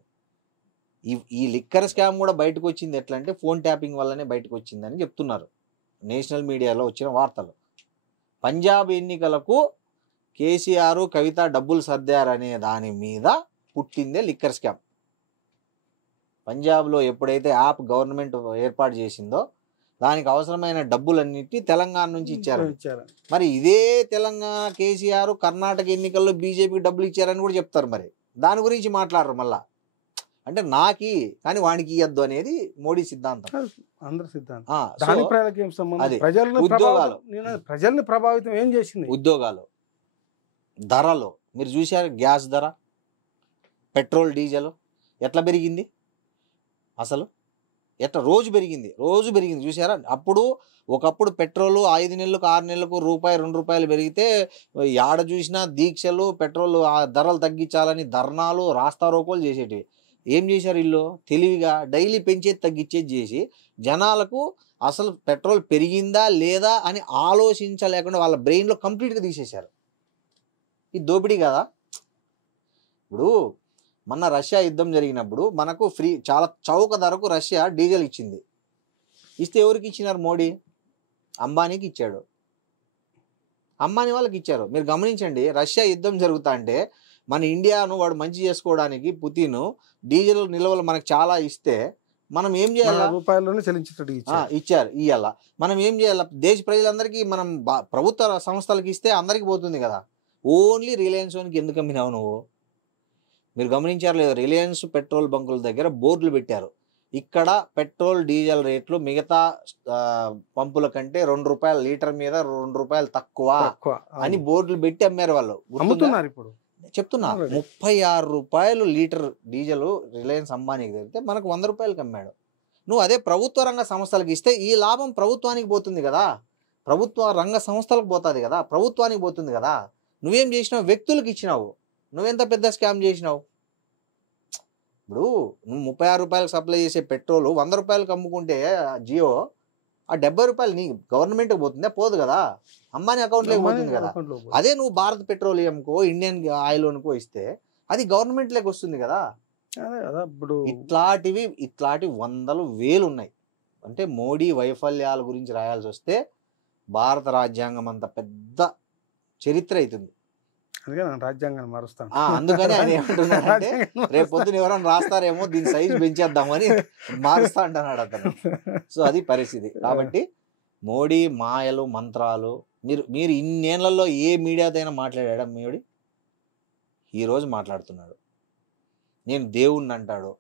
ఈ లిక్కర్ స్కామ్ కూడా బయటకు వచ్చింది ఎట్లా అంటే ఫోన్ ట్యాపింగ్ వల్లనే బయటకు వచ్చిందని చెప్తున్నారు నేషనల్ మీడియాలో వచ్చిన వార్తలు. పంజాబ్ ఎన్నికలకు కేసీఆర్, కవిత డబ్బులు సర్దారనే దాని మీద పుట్టిందే లిక్కర్ స్కామ్. పంజాబ్లో ఎప్పుడైతే యాప్ గవర్నమెంట్ ఏర్పాటు చేసిందో దానికి అవసరమైన డబ్బులన్నింటినీ తెలంగాణ నుంచి ఇచ్చారు. మరి ఇదే తెలంగాణ కేసీఆర్ కర్ణాటక ఎన్నికల్లో బీజేపీకి డబ్బులు ఇచ్చారని కూడా చెప్తారు. మరి దాని గురించి మాట్లాడరు మళ్ళా. అంటే నాకి కానీ వానికి ఇవ్వద్దు అనేది మోడీ సిద్ధాంతం, అందరి సిద్ధాంతం. ప్రజల్ని ప్రభావితం ఏం చేసింది? ఉద్యోగాలు, ధరలు మీరు చూశారు. గ్యాస్ ధర, పెట్రోల్, డీజిల్ ఎట్లా పెరిగింది అసలు? ఎట్లా రోజు పెరిగింది చూసారా? ఒకప్పుడు పెట్రోల్ 5 నెలలకు 6 నెలలకు ₹1, ₹2 పెరిగితే ఆడ చూసినా దీక్షలు, పెట్రోల్ ధరలు తగ్గించాలని ధర్నాలు, రాస్తారోకోలు చేసేటివి. ఏం చేశారు వీళ్ళు? తెలివిగా డైలీ పెంచేది తగ్గించేది చేసి జనాలకు అసలు పెట్రోల్ పెరిగిందా లేదా అని ఆలోచించలేకుండా వాళ్ళ బ్రెయిన్లో కంప్లీట్గా తీసేశారు. ఇది దోపిడీ కదా. ఇప్పుడు మొన్న రష్యా యుద్ధం జరిగినప్పుడు మనకు ఫ్రీ, చాలా చౌక ధరకు రష్యా డీజిల్ ఇచ్చింది. ఇస్తే ఎవరికి ఇచ్చినారు? మోడీ అంబానీకి ఇచ్చాడు, అంబానీ వాళ్ళకి ఇచ్చారు. మీరు గమనించండి, రష్యా యుద్ధం జరుగుతా అంటే మన ఇండియాను వాడు మంచి చేసుకోవడానికి పుతిన్ డీజిల్ నిల్వలు మనకు చాలా ఇస్తే మనం ఏం చేయాలి? రూపాయల్లోనే చెల్లించేటట్టు ఇచ్చారు. ఇవాళ మనం ఏం చేయాలి? దేశ ప్రజలందరికీ మనం ప్రభుత్వ సంస్థలకు ఇస్తే అందరికి పోతుంది కదా. ఓన్లీ రిలయన్స్ వానికి ఎందుకు అమ్మినావు నువ్వు? మీరు గమనించారు లేదు? రిలయన్స్ పెట్రోల్ బంకుల దగ్గర బోర్డులు పెట్టారు, ఇక్కడ పెట్రోల్ డీజిల్ రేట్లు మిగతా పంపుల కంటే ₹2 లీటర్ మీద ₹2 తక్కువ అని బోర్డులు పెట్టి అమ్మారు వాళ్ళు. ఇప్పుడు చెప్తున్నా, ₹36 లీటర్ డీజిల్ రిలయన్స్ అంబానీకి తెలిస్తే మనకు ₹100కి అమ్మాడు. నువ్వు అదే ప్రభుత్వ రంగ సంస్థలకు ఇస్తే ఈ లాభం ప్రభుత్వానికి పోతుంది కదా, ప్రభుత్వ రంగ సంస్థలకు పోతుంది కదా, ప్రభుత్వానికి పోతుంది కదా. నువ్వేం చేసినావు? వ్యక్తులకు ఇచ్చినావు. నువ్వెంత పెద్ద స్కామ్ చేసినావు? ఇప్పుడు నువ్వు ₹36 సప్లై చేసే పెట్రోల్ ₹100కి అమ్ముకుంటే జియో ఆ ₹70 నీ గవర్నమెంట్కి పోతుందా? పోదు కదా, అంబానీ అకౌంట్లోకి పోతుంది కదా. అదే నువ్వు భారత్ పెట్రోలియంకో ఇండియన్ ఆయిల్ అనుకో ఇస్తే అది గవర్నమెంట్లోకి వస్తుంది కదా. ఇప్పుడు ఇట్లాంటి వందలు వేలు ఉన్నాయి. అంటే మోడీ వైఫల్యాల గురించి రాయాల్సి వస్తే భారత రాజ్యాంగం అంత పెద్ద చరిత్ర అవుతుంది. రాజ్యాంగాన్ని మారుస్తాను. అందుకని ఆయన ఏమంటున్నాడంటే రేపు పొద్దున ఎవరైనా రాస్తారేమో దీని సైజు పెంచేద్దామని మారుస్తా అంటున్నాడు అతను. సో అది పరిస్థితి. కాబట్టి మోడీ మాయలు మంత్రాలు, మీరు ఇన్నేళ్లలో ఏ మీడియాతో అయినా మాట్లాడా? మోడీ ఈరోజు మాట్లాడుతున్నాడు, నేను దేవుణ్ణి అంటాడు,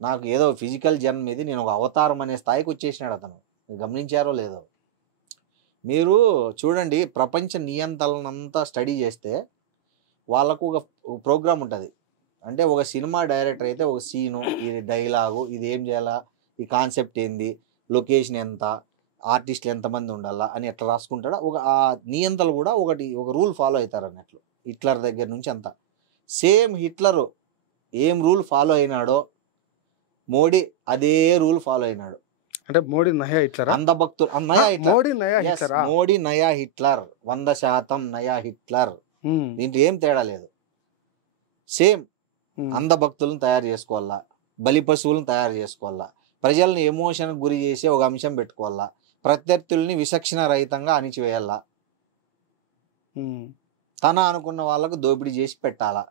నాకు ఏదో ఫిజికల్ జన్మ మీద నేను ఒక అవతారం అనే స్థాయికి వచ్చేసినాడు అతను. గమనించారో లేదో? మీరు చూడండి, ప్రపంచ నియంత్రణంతా స్టడీ చేస్తే వాళ్ళకు ఒక ప్రోగ్రామ్ ఉంటుంది. అంటే ఒక సినిమా డైరెక్టర్ అయితే ఒక సీను, ఇది డైలాగు, ఇది ఏం చేయాలా, ఈ కాన్సెప్ట్ ఏంది, లొకేషన్ ఎంత, ఆర్టిస్టులు ఎంతమంది ఉండాలా అని ఎట్లా రాసుకుంటాడో ఆ నియంత్రణలు కూడా ఒక రూల్ ఫాలో అవుతారు అన్నట్లు. హిట్లర్ దగ్గర నుంచి అంతా సేమ్. హిట్లరు ఏం రూల్ ఫాలో అయినాడో మోడీ అదే రూల్ ఫాలో అయినాడు. అంటే మోడీ నయా హిట్లర్, అంధభక్తులు మోడీ నయా హిట్లర్, 100% నయా హిట్లర్. దీంట్లో ఏం తేడా లేదు. సేమ్ ఉమ్, అంధభక్తులను తయారు చేసుకోవాలా, బలి పశువులను తయారు చేసుకోవాలా, ప్రజలను ఎమోషన్ గురి చేసి ఒక అంశం పెట్టుకోవాలా, ప్రత్యర్థుల్ని విచక్షణ రహితంగా అణిచివేయాలా, ఉమ్, తన అనుకున్న వాళ్ళకు దోపిడీ చేసి పెట్టాలా,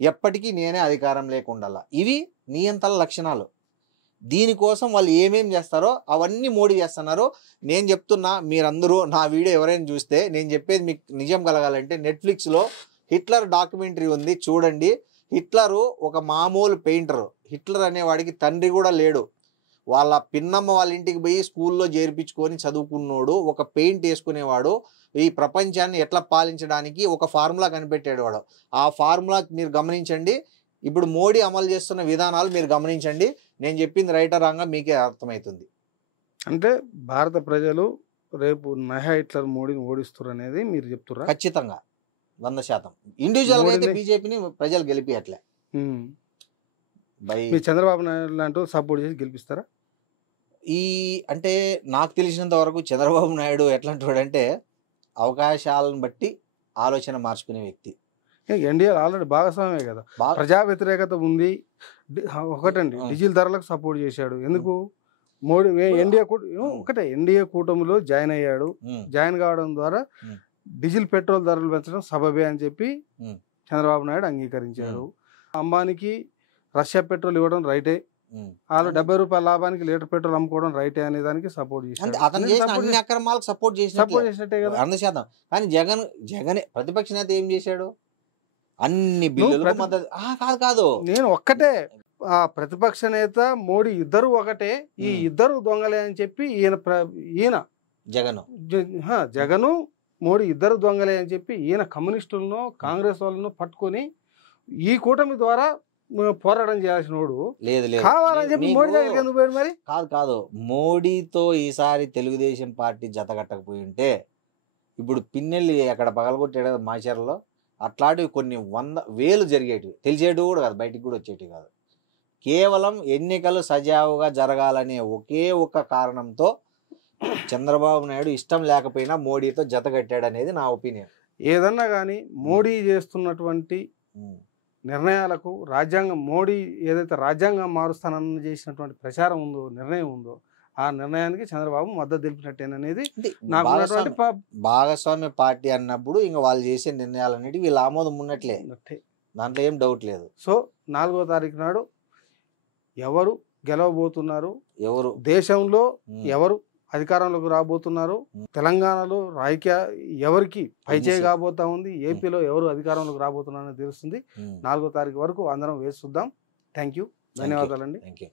ఎప్పటికీ నేనే అధికారం లేకుండాలా. ఇవి నియంత్రణ లక్షణాలు. దీనికోసం వాళ్ళు ఏమేం చేస్తారో అవన్నీ మోడీ చేస్తున్నారు. నేను చెప్తున్నా, మీరందరూ నా వీడియో ఎవరైనా చూస్తే నేను చెప్పేది మీకు నిజం కలగాలంటే నెట్ఫ్లిక్స్లో హిట్లర్ డాక్యుమెంటరీ ఉంది, చూడండి. హిట్లరు ఒక మామూలు పెయింటర్. హిట్లర్ అనేవాడికి తండ్రి కూడా లేడు. వాళ్ళ పిన్నమ్మ వాళ్ళ ఇంటికి పోయి స్కూల్లో చేర్పించుకొని చదువుకున్నోడు, ఒక పెయింట్ వేసుకునేవాడు. ఈ ప్రపంచాన్ని ఎట్లా పాలించడానికి ఒక ఫార్ములా కనిపెట్టాడు వాడు. ఆ ఫార్ములా మీరు గమనించండి. ఇప్పుడు మోడీ అమలు చేస్తున్న విధానాలు మీరు గమనించండి. నేను చెప్పింది రైటా రాంగా మీకే అర్థమవుతుంది. అంటే భారత ప్రజలు రేపు నయా హిట్లర్ మోడీని ఓడిస్తారు అనేది మీరు చెప్తుర్రా? ఖచ్చితంగా 100%. ఇండివిజువల్గా అయితే మోడీని- బీజేపీని ప్రజలు గెలిపియట్లే. ఉమ్. బై మీరు చంద్రబాబు నాయుడు లాంటి సపోర్ట్ చేసి గెలిపిస్తారా? ఈ అంటే నాకు తెలిసినంత వరకు చంద్రబాబు నాయుడు ఎట్లాంటి వాడంటే అవకాశాలను బట్టి ఆలోచన మార్చుకునే వ్యక్తి. ఎన్డీఏ ఆల్రెడీ భాగస్వామ్యమే కదా. బాగా ప్రజా వ్యతిరేకత ఉంది. ఒకటండి, ఆ. డీజిల్ ధరలకు సపోర్ట్ చేశాడు. ఎందుకు? మోడీ ఎన్డీఏ ఒకటే ఎన్డీఏ కూటమిలో జాయిన్ అయ్యాడు. ఉమ్, జాయిన్ కావడం ద్వారా ఉమ్. డీజిల్ పెట్రోల్ ధరలు పెంచడం సబబే అని చెప్పి ఉమ్. చంద్రబాబు నాయుడు అంగీకరించారు. అంబానీకి రష్యా పెట్రోల్ ఇవ్వడం రైటే, ఉమ్. వాళ్ళు 70 రూపాయల లాభానికి లీటర్ పెట్రోల్ అమ్ముకోవడం రైటే అనే దానికి సపోర్ట్ అంటే చేశాడు. అతను చేసిన అన్ని అక్రమాలకు సపోర్ట్ సపోర్ట్ చేసినట్లే చేసినట్టే కదా. 100%. కానీ జగనే ప్రతిపక్ష నేత ఏం చేశాడు? అన్ని బిల్లులకు ప్రతి- మద్దతు. కాదు కాదు నేను ఒక్కటే, ఆ ప్రతిపక్ష నేత మోడీ ఇద్దరు ఒకటే, ఈ ఇద్దరు దొంగలే అని చెప్పి ఈయన జగన్ జగను మోడీ ఇద్దరు దొంగలే అని చెప్పి ఈయన కమ్యూనిస్టులను కాంగ్రెస్ వాళ్ళను పట్టుకొని ఈ కూటమి ద్వారా పోరాటం చేయాల్సిన వాడు లేదు లేదు కావాలని చెప్పి మోడీ దగ్గరికి ఎందుకు పోయాడు మరి? కాదు మోడీతో ఈసారి తెలుగుదేశం పార్టీ జతగట్టకపోయి ఉంటే ఇప్పుడు పిన్నెల్లి అక్కడ పగలగొట్టాడు కదా మాచర్లో, అట్లాంటివి కొన్ని 100,000 జరిగేటివి, తెలిసేటివి కూడా కాదు, బయటికి కూడా వచ్చేటివి కాదు. కేవలం ఎన్నికలు సజావుగా జరగాలనే ఒకే ఒక కారణంతో చంద్రబాబు నాయుడు ఇష్టం లేకపోయినా మోడీతో జతగట్టాడు అనేది నా ఒపీనియన్. ఏదన్నా కానీ మోడీ చేస్తున్నటువంటి నిర్ణయాలకు మోడీ ఏదైతే రాజ్యాంగం మారుస్తానని చేసినటువంటి ప్రచారం ఉందో, నిర్ణయం ఉందో, ఆ నిర్ణయానికి చంద్రబాబు మద్దతు తెలిపినట్టేననేది నాకు ఉన్నటువంటి భాగస్వామ్య పార్టీ అన్నప్పుడు ఇంకా వాళ్ళు చేసే నిర్ణయాలన్నిటి వీళ్ళు ఆమోదం ఉన్నట్లే, దాంట్లో ఏం డౌట్ లేదు. సో 4వ తారీఖు నాడు ఎవరు గెలవబోతున్నారు, ఎవరు దేశంలో ఎవరు అధికారంలోకి రాబోతున్నారు, తెలంగాణలో ఎవరికి పైచేయి కాబోతా ఉంది, ఏపీలో ఎవరు అధికారంలోకి రాబోతున్నారని తెలుస్తుంది. 4వ తారీఖు వరకు అందరం వేసి చూద్దాం. థ్యాంక్ యూ, ధన్యవాదాలండి. Thank you.